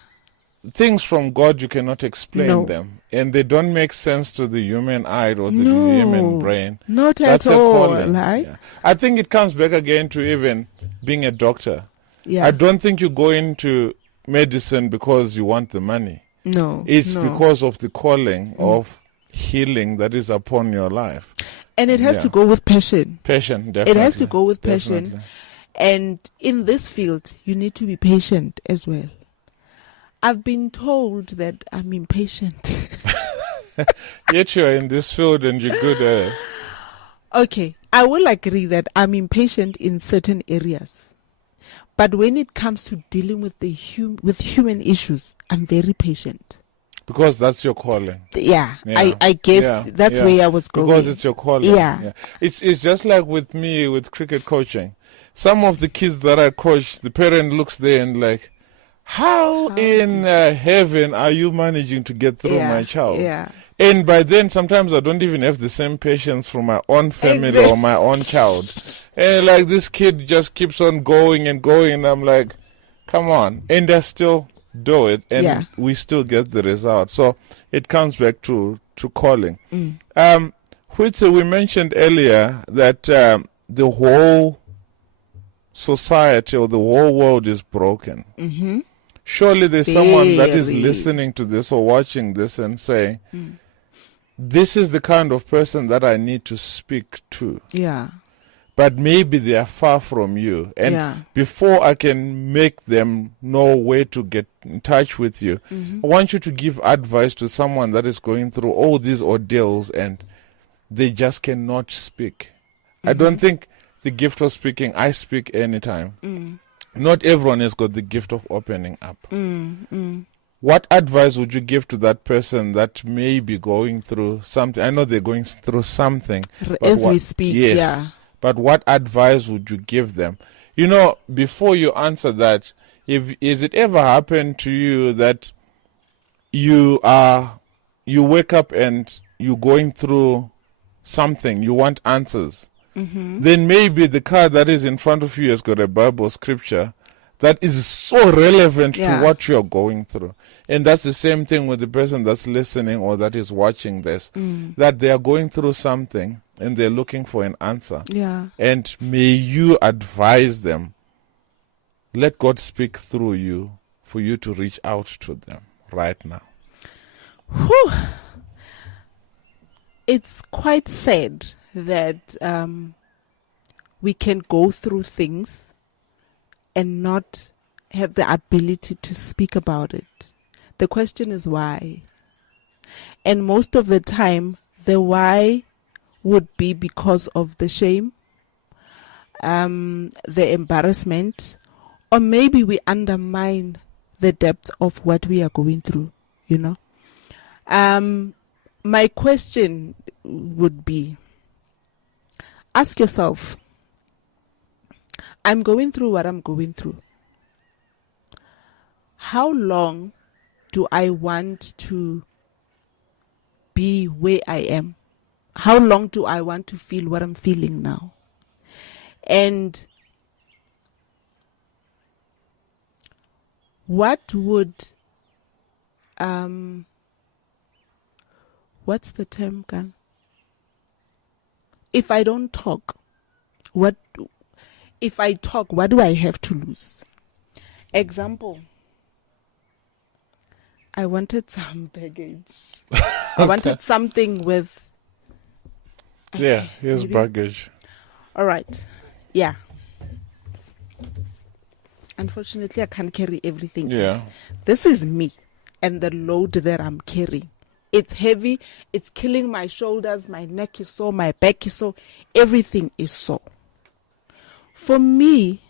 things from God, you cannot explain No. them, and they don't make sense to the human eye or the No, human brain. not That's at a all. calling. Yeah. I think it comes back again to even being a doctor. Yeah. I don't think you go into medicine because you want the money. No. It's no. because of the calling of healing that is upon your life. And it has to go with passion. Passion, definitely. It has to go with passion. Definitely. And in this field, you need to be patient as well. I've been told that I'm impatient. Yet you're in this field and you're good at it. Okay, I will agree that I'm impatient in certain areas. But when it comes to dealing with with human issues, I'm very patient. Because that's your calling. Yeah, Yeah. I guess that's where I was going. Because it's your calling. Yeah. It's just like with me with cricket coaching. Some of the kids that I coach, the parent looks there and like, how in heaven are you managing to get through my child? Yeah. And by then, sometimes I don't even have the same patience for my own family or my own child. And like this kid just keeps on going and going, and I'm like, come on. And I still do it, and we still get the result. So it comes back to calling. Which we mentioned earlier that the whole society or the whole world is broken. Mm-hmm. Surely there's someone that is listening to this or watching this and saying, this is the kind of person that I need to speak to. Yeah. But maybe they are far from you. And before I can make them know where to get in touch with you, I want you to give advice to someone that is going through all these ordeals and they just cannot speak. I don't think the gift of speaking, I speak anytime. Not everyone has got the gift of opening up. What advice would you give to that person that may be going through something? I know they're going through something. As we speak, yes, but what advice would you give them? Before you answer that, is it ever happened to you that you wake up and you're going through something, you want answers? Then maybe the card that is in front of you has got a Bible scripture that is so relevant to what you're going through. And that's the same thing with the person that's listening or that is watching this, that they are going through something and they're looking for an answer. Yeah. And may you advise them, let God speak through you for you to reach out to them right now. Whew. It's quite sad that we can go through things and not have the ability to speak about it. The question is why. And most of the time, the why would be because of the shame, the embarrassment, or maybe we undermine the depth of what we are going through, My question would be, ask yourself, I'm going through what I'm going through. How long do I want to be where I am? How long do I want to feel what I'm feeling now? And what would, what's the term, Gan? If I don't talk, if I talk, what do I have to lose? Example, I wanted some baggage. I wanted something with... Okay, here's baggage. All right. Yeah. Unfortunately, I can't carry everything else. This is me and the load that I'm carrying. It's heavy. It's killing my shoulders. My neck is sore. My back is sore. Everything is sore. For me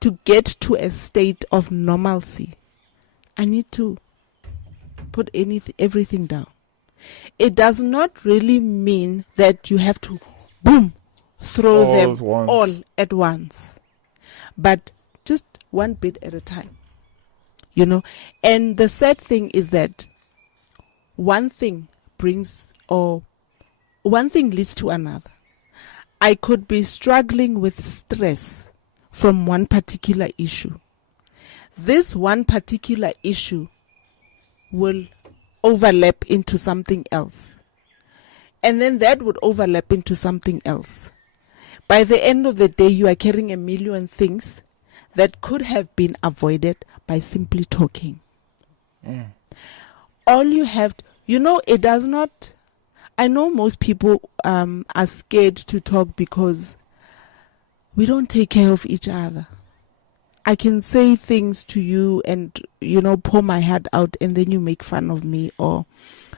to to get to a state of normalcy, I need to put everything down. It does not really mean that you have to, boom, throw All them at once. all at once. But just one bit at a time. You know? And the sad thing is that one thing leads to another. I could be struggling with stress from one particular issue. This one particular issue will overlap into something else. And then that would overlap into something else. By the end of the day, you are carrying a million things that could have been avoided by simply talking. All you have to, it does not, I know most people are scared to talk because we don't take care of each other. I can say things to you and, pour my heart out, and then you make fun of me, or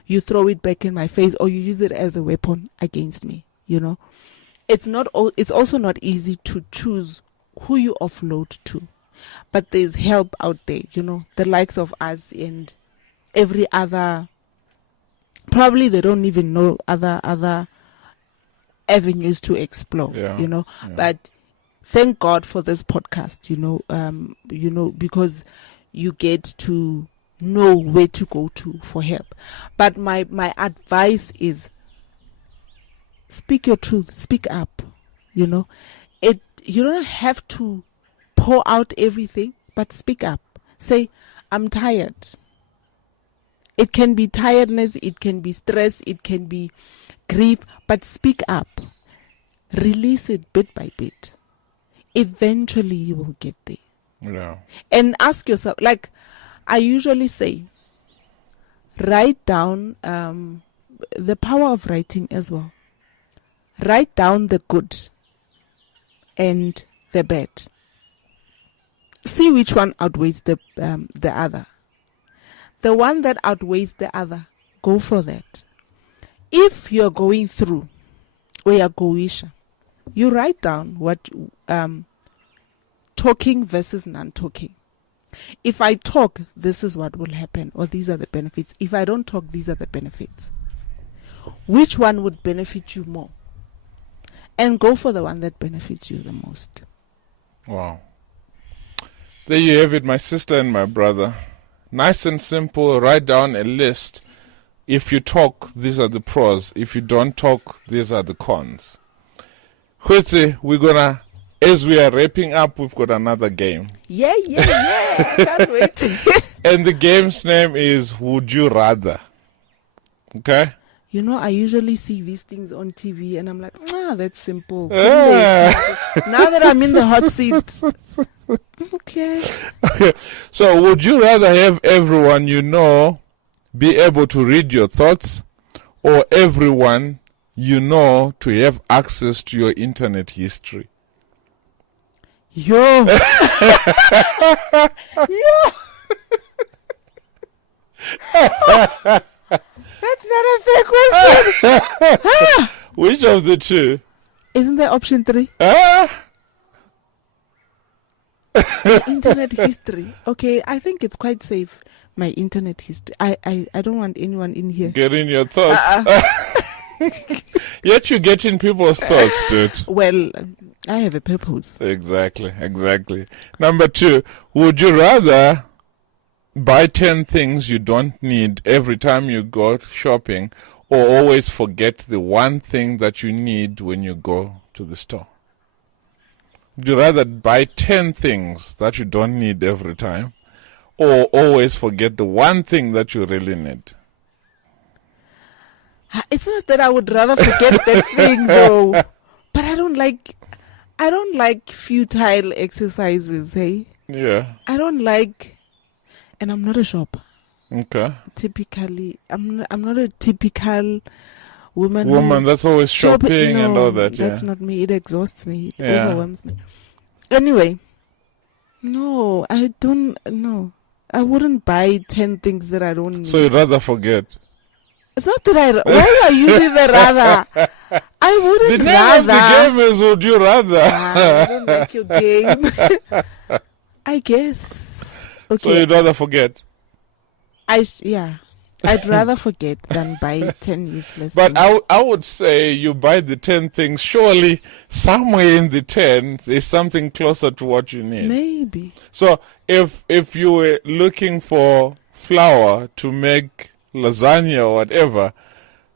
you throw it back in my face, or you use it as a weapon against me, It's also not easy to choose who you offload to. But there's help out there, the likes of us and every other. Probably they don't even know other avenues to explore, Yeah. But thank God for this podcast, because you get to know where to go to for help. But my advice is, speak your truth, speak up, You don't have to pour out everything, but speak up. Say, I'm tired. It can be tiredness, it can be stress, it can be grief, but speak up. Release it bit by bit. Eventually you will get there. Yeah. And ask yourself, like I usually say, write down the power of writing as well. Write down the good and the bad. See which one outweighs the other. The one that outweighs the other, go for that. If you're going through Goisha, you write down what talking versus non-talking. If I talk, this is what will happen, or these are the benefits. If I don't talk, these are the benefits. Which one would benefit you more? And go for the one that benefits you the most. Wow. There you have it, my sister and my brother. Nice and simple. Write down a list. If you talk, these are the pros. If you don't talk, these are the cons. Goitse, we're gonna, as we are wrapping up, we've got another game. Yeah. I can't wait. And the game's name is Would You Rather. Okay? I usually see these things on TV and I'm like, that's simple. Yeah. Now that I'm in the hot seat. Okay. So, would you rather have everyone you know be able to read your thoughts, or everyone you know to have access to your internet history? Yo. Yo. That's not a fair question. Which of the two? Isn't there option 3? Internet history. Okay, I think it's quite safe. My internet history. I don't want anyone in here. Get in your thoughts. Yet you get in people's thoughts, dude. Well, I have a purpose. Exactly. Number 2, would you rather buy 10 things you don't need every time you go shopping, or always forget the one thing that you need when you go to the store? Would you rather buy 10 things that you don't need every time, or always forget the one thing that you really need? It's not that I would rather forget that thing though, but I don't like futile exercises, hey? Yeah. I don't like, and I'm not a shopper. Okay. Typically, I'm not a typical woman That's always shopping and all that. Yeah. That's not me. It exhausts me. It Yeah. overwhelms me. Anyway, no, I don't. No, I wouldn't buy 10 things that I don't need. So you'd rather forget? It's not that why are you using the rather? I The wouldn't name rather. of the game is Would You Rather. I don't like your game. I guess. So Okay. you'd rather forget. Yeah. I'd rather forget than buy 10 useless But things. I would say you buy the 10 things. Surely somewhere in the 10 there's something closer to what you need. Maybe. So if you were looking for flour to make lasagna or whatever,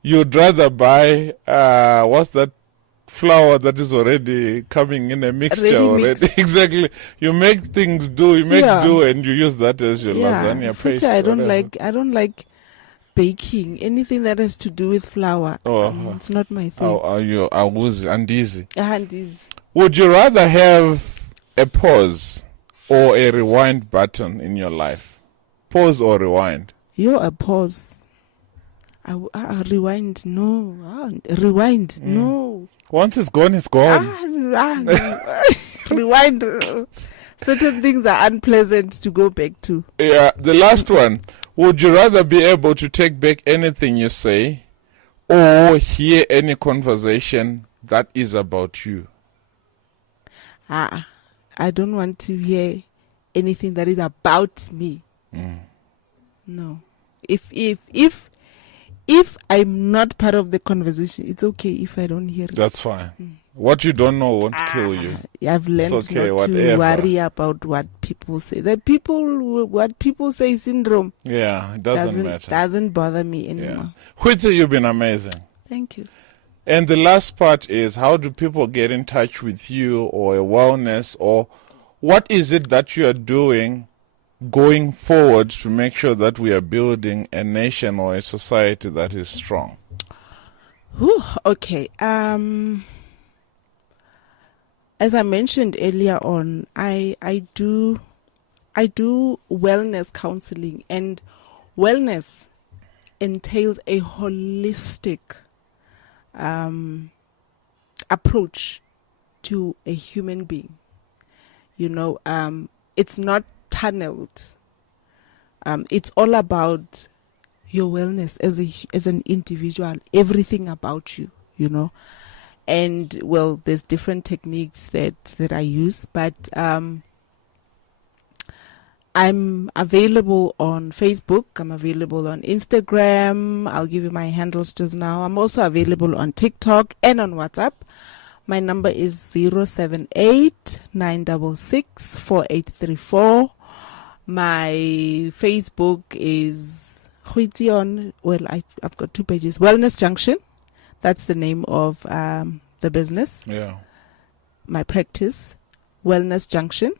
you'd rather buy what's that flour that is already coming in a mixture Ready already? mixed. Exactly. You make things do. You make Yeah. do, and you use that as your lasagna Futhi, paste. I don't whatever. like baking. Anything that has to do with flour. Oh, It's not my thing. are you? I was and easy. And is Would you rather have a pause or a rewind button in your life? Pause or rewind? you're a pause. Rewind, no. Rewind, no. Once it's gone, it's gone. Rewind. Certain things are unpleasant to go back to. Yeah, the last one. Would you rather be able to take back anything you say or hear any conversation that is about you? I don't want to hear anything that is about me. No. If I'm not part of the conversation, it's okay if I don't hear it. That's fine. What you don't know won't kill you. I've learned okay, not whatever. to worry about what people say. What people say syndrome Yeah, it doesn't matter. doesn't bother me Yeah. anymore. Whitney, you've been amazing. Thank you. And the last part is, how do people get in touch with you or a wellness, or what is it that you are doing going forward to make sure that we are building a nation or a society that is strong? Whew, okay. As I mentioned earlier on, I do wellness counseling, and wellness entails a holistic approach to a human being. It's not tunneled. It's all about your wellness as an individual, everything about you, And well, there's different techniques that I use, but I'm available on Facebook. I'm available on Instagram. I'll give you my handles just now. I'm also available on TikTok and on WhatsApp. My number is 078-966-4834. My Facebook is Goitseone. Well, I've got 2 pages. Wellness Junction. That's the name of the business. Yeah. My practice, Wellness Junction,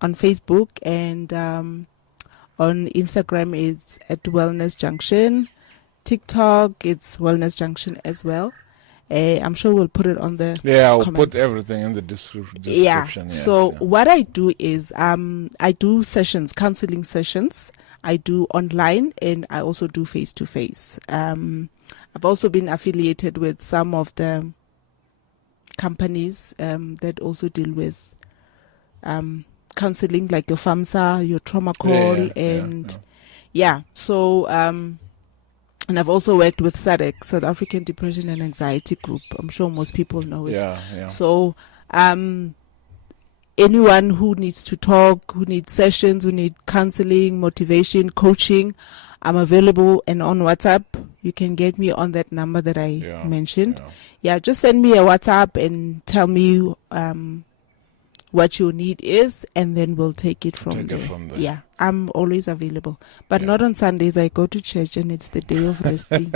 on Facebook, and on Instagram it's at Wellness Junction. TikTok, it's Wellness Junction as well. I'm sure we'll put it on the I'll comments. put everything in the description. Yeah. Yes, So yeah. what I do is I do sessions, counseling sessions. I do online, and I also do face-to-face. I've also been affiliated with some of the companies that also deal with counseling, like your FAMSA, your trauma call, So, and I've also worked with SADC, South African Depression and Anxiety Group. I'm sure most people know it. Yeah. So, anyone who needs to talk, who needs sessions, who need counseling, motivation, coaching, I'm available, and on WhatsApp, you can get me on that number that I mentioned. Yeah, just send me a WhatsApp and tell me what your need is, and then we'll take it from there. Yeah, I'm always available, but not on Sundays. I go to church, and it's the day of resting.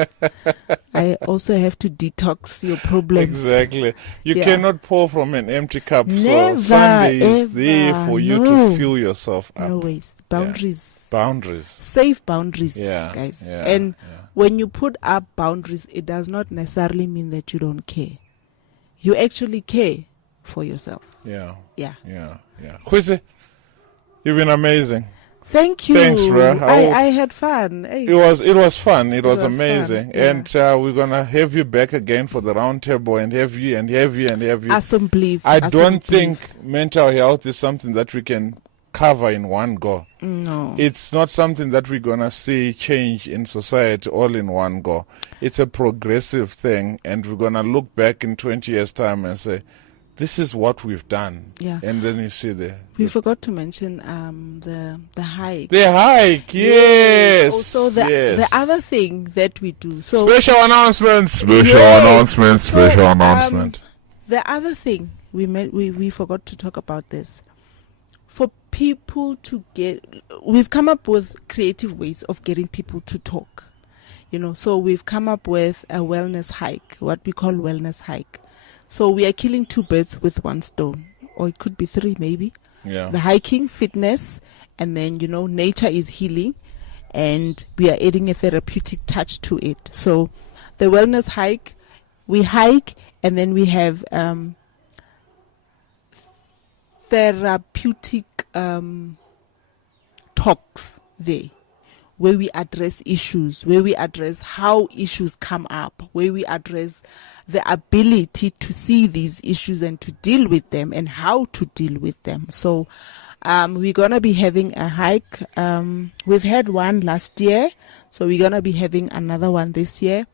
I also have to detox your problems. Exactly. You cannot pour from an empty cup. Never, so Sunday is ever. there for you to fill yourself up. No ways. Boundaries. Boundaries. Safe boundaries, guys. Yeah, And when you put up boundaries, it does not necessarily mean that you don't care. You actually care for yourself. Yeah. Goitse, you've been amazing. Thank you. Thanks, Ra. I had fun. Hey. It was fun. It was amazing. Fun. Yeah. And we're gonna have you back again for the round table, and have you. Assembly. I don't think mental health is something that we can recover in one go. No. It's not something that we're going to see change in society all in one go. It's a progressive thing, and we're going to look back in 20 years' time and say, this is what we've done. Yeah. And then you see We forgot to mention the hike. the hike, yes. Also, the other thing that we do. So Special announcement. the other thing we forgot to talk about this. For people to we've come up with creative ways of getting people to talk. So we've come up with a wellness hike, what we call wellness hike. So we are killing two birds with one stone, or it could be three maybe. Yeah. The hiking, fitness, and then, nature is healing, and we are adding a therapeutic touch to it. So the wellness hike, we hike, and then we have therapeutic talks there, where we address issues, where we address how issues come up, where we address the ability to see these issues and to deal with them and how to deal with them. So we're going to be having a hike. We've had one last year, so we're going to be having another one this year.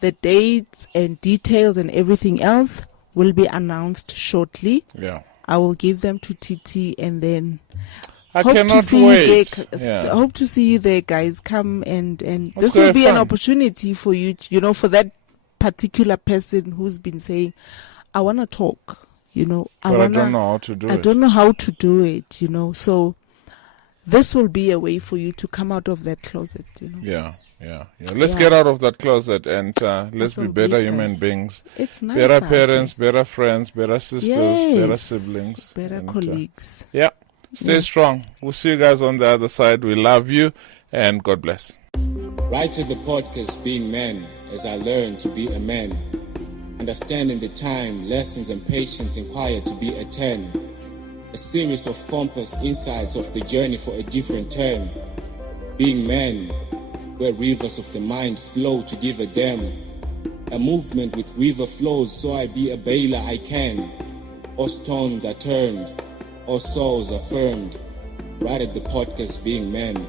The dates and details and everything else will be announced shortly. Yeah. I will give them to TT, and then I hope cannot to see wait. you there. Hope to see you there, guys. Come and That's this will be an fun. opportunity for you to, for that particular person who's been saying, I want to talk, I don't know how to do it. I don't know how to do it, So this will be a way for you to come out of that closet, Yeah. Let's get out of that closet and let's be better human beings. It's nice. Better parents, better friends, better sisters, better Yes. siblings. Better and, colleagues. Stay strong. We'll see you guys on the other side. We love you, and God bless. Right at the podcast Being Man, as I learn to be a man. Understanding the time, lessons and patience required to be a 10. A series of compass insights of the journey for a different turn. Being man, where rivers of the mind flow to give a damn. A movement with river flows, so I be a bailer I can. All stones are turned, all souls affirmed. Right at the podcast Being Man,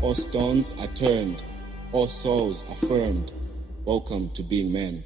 all stones are turned, all souls affirmed. Welcome to Being Man.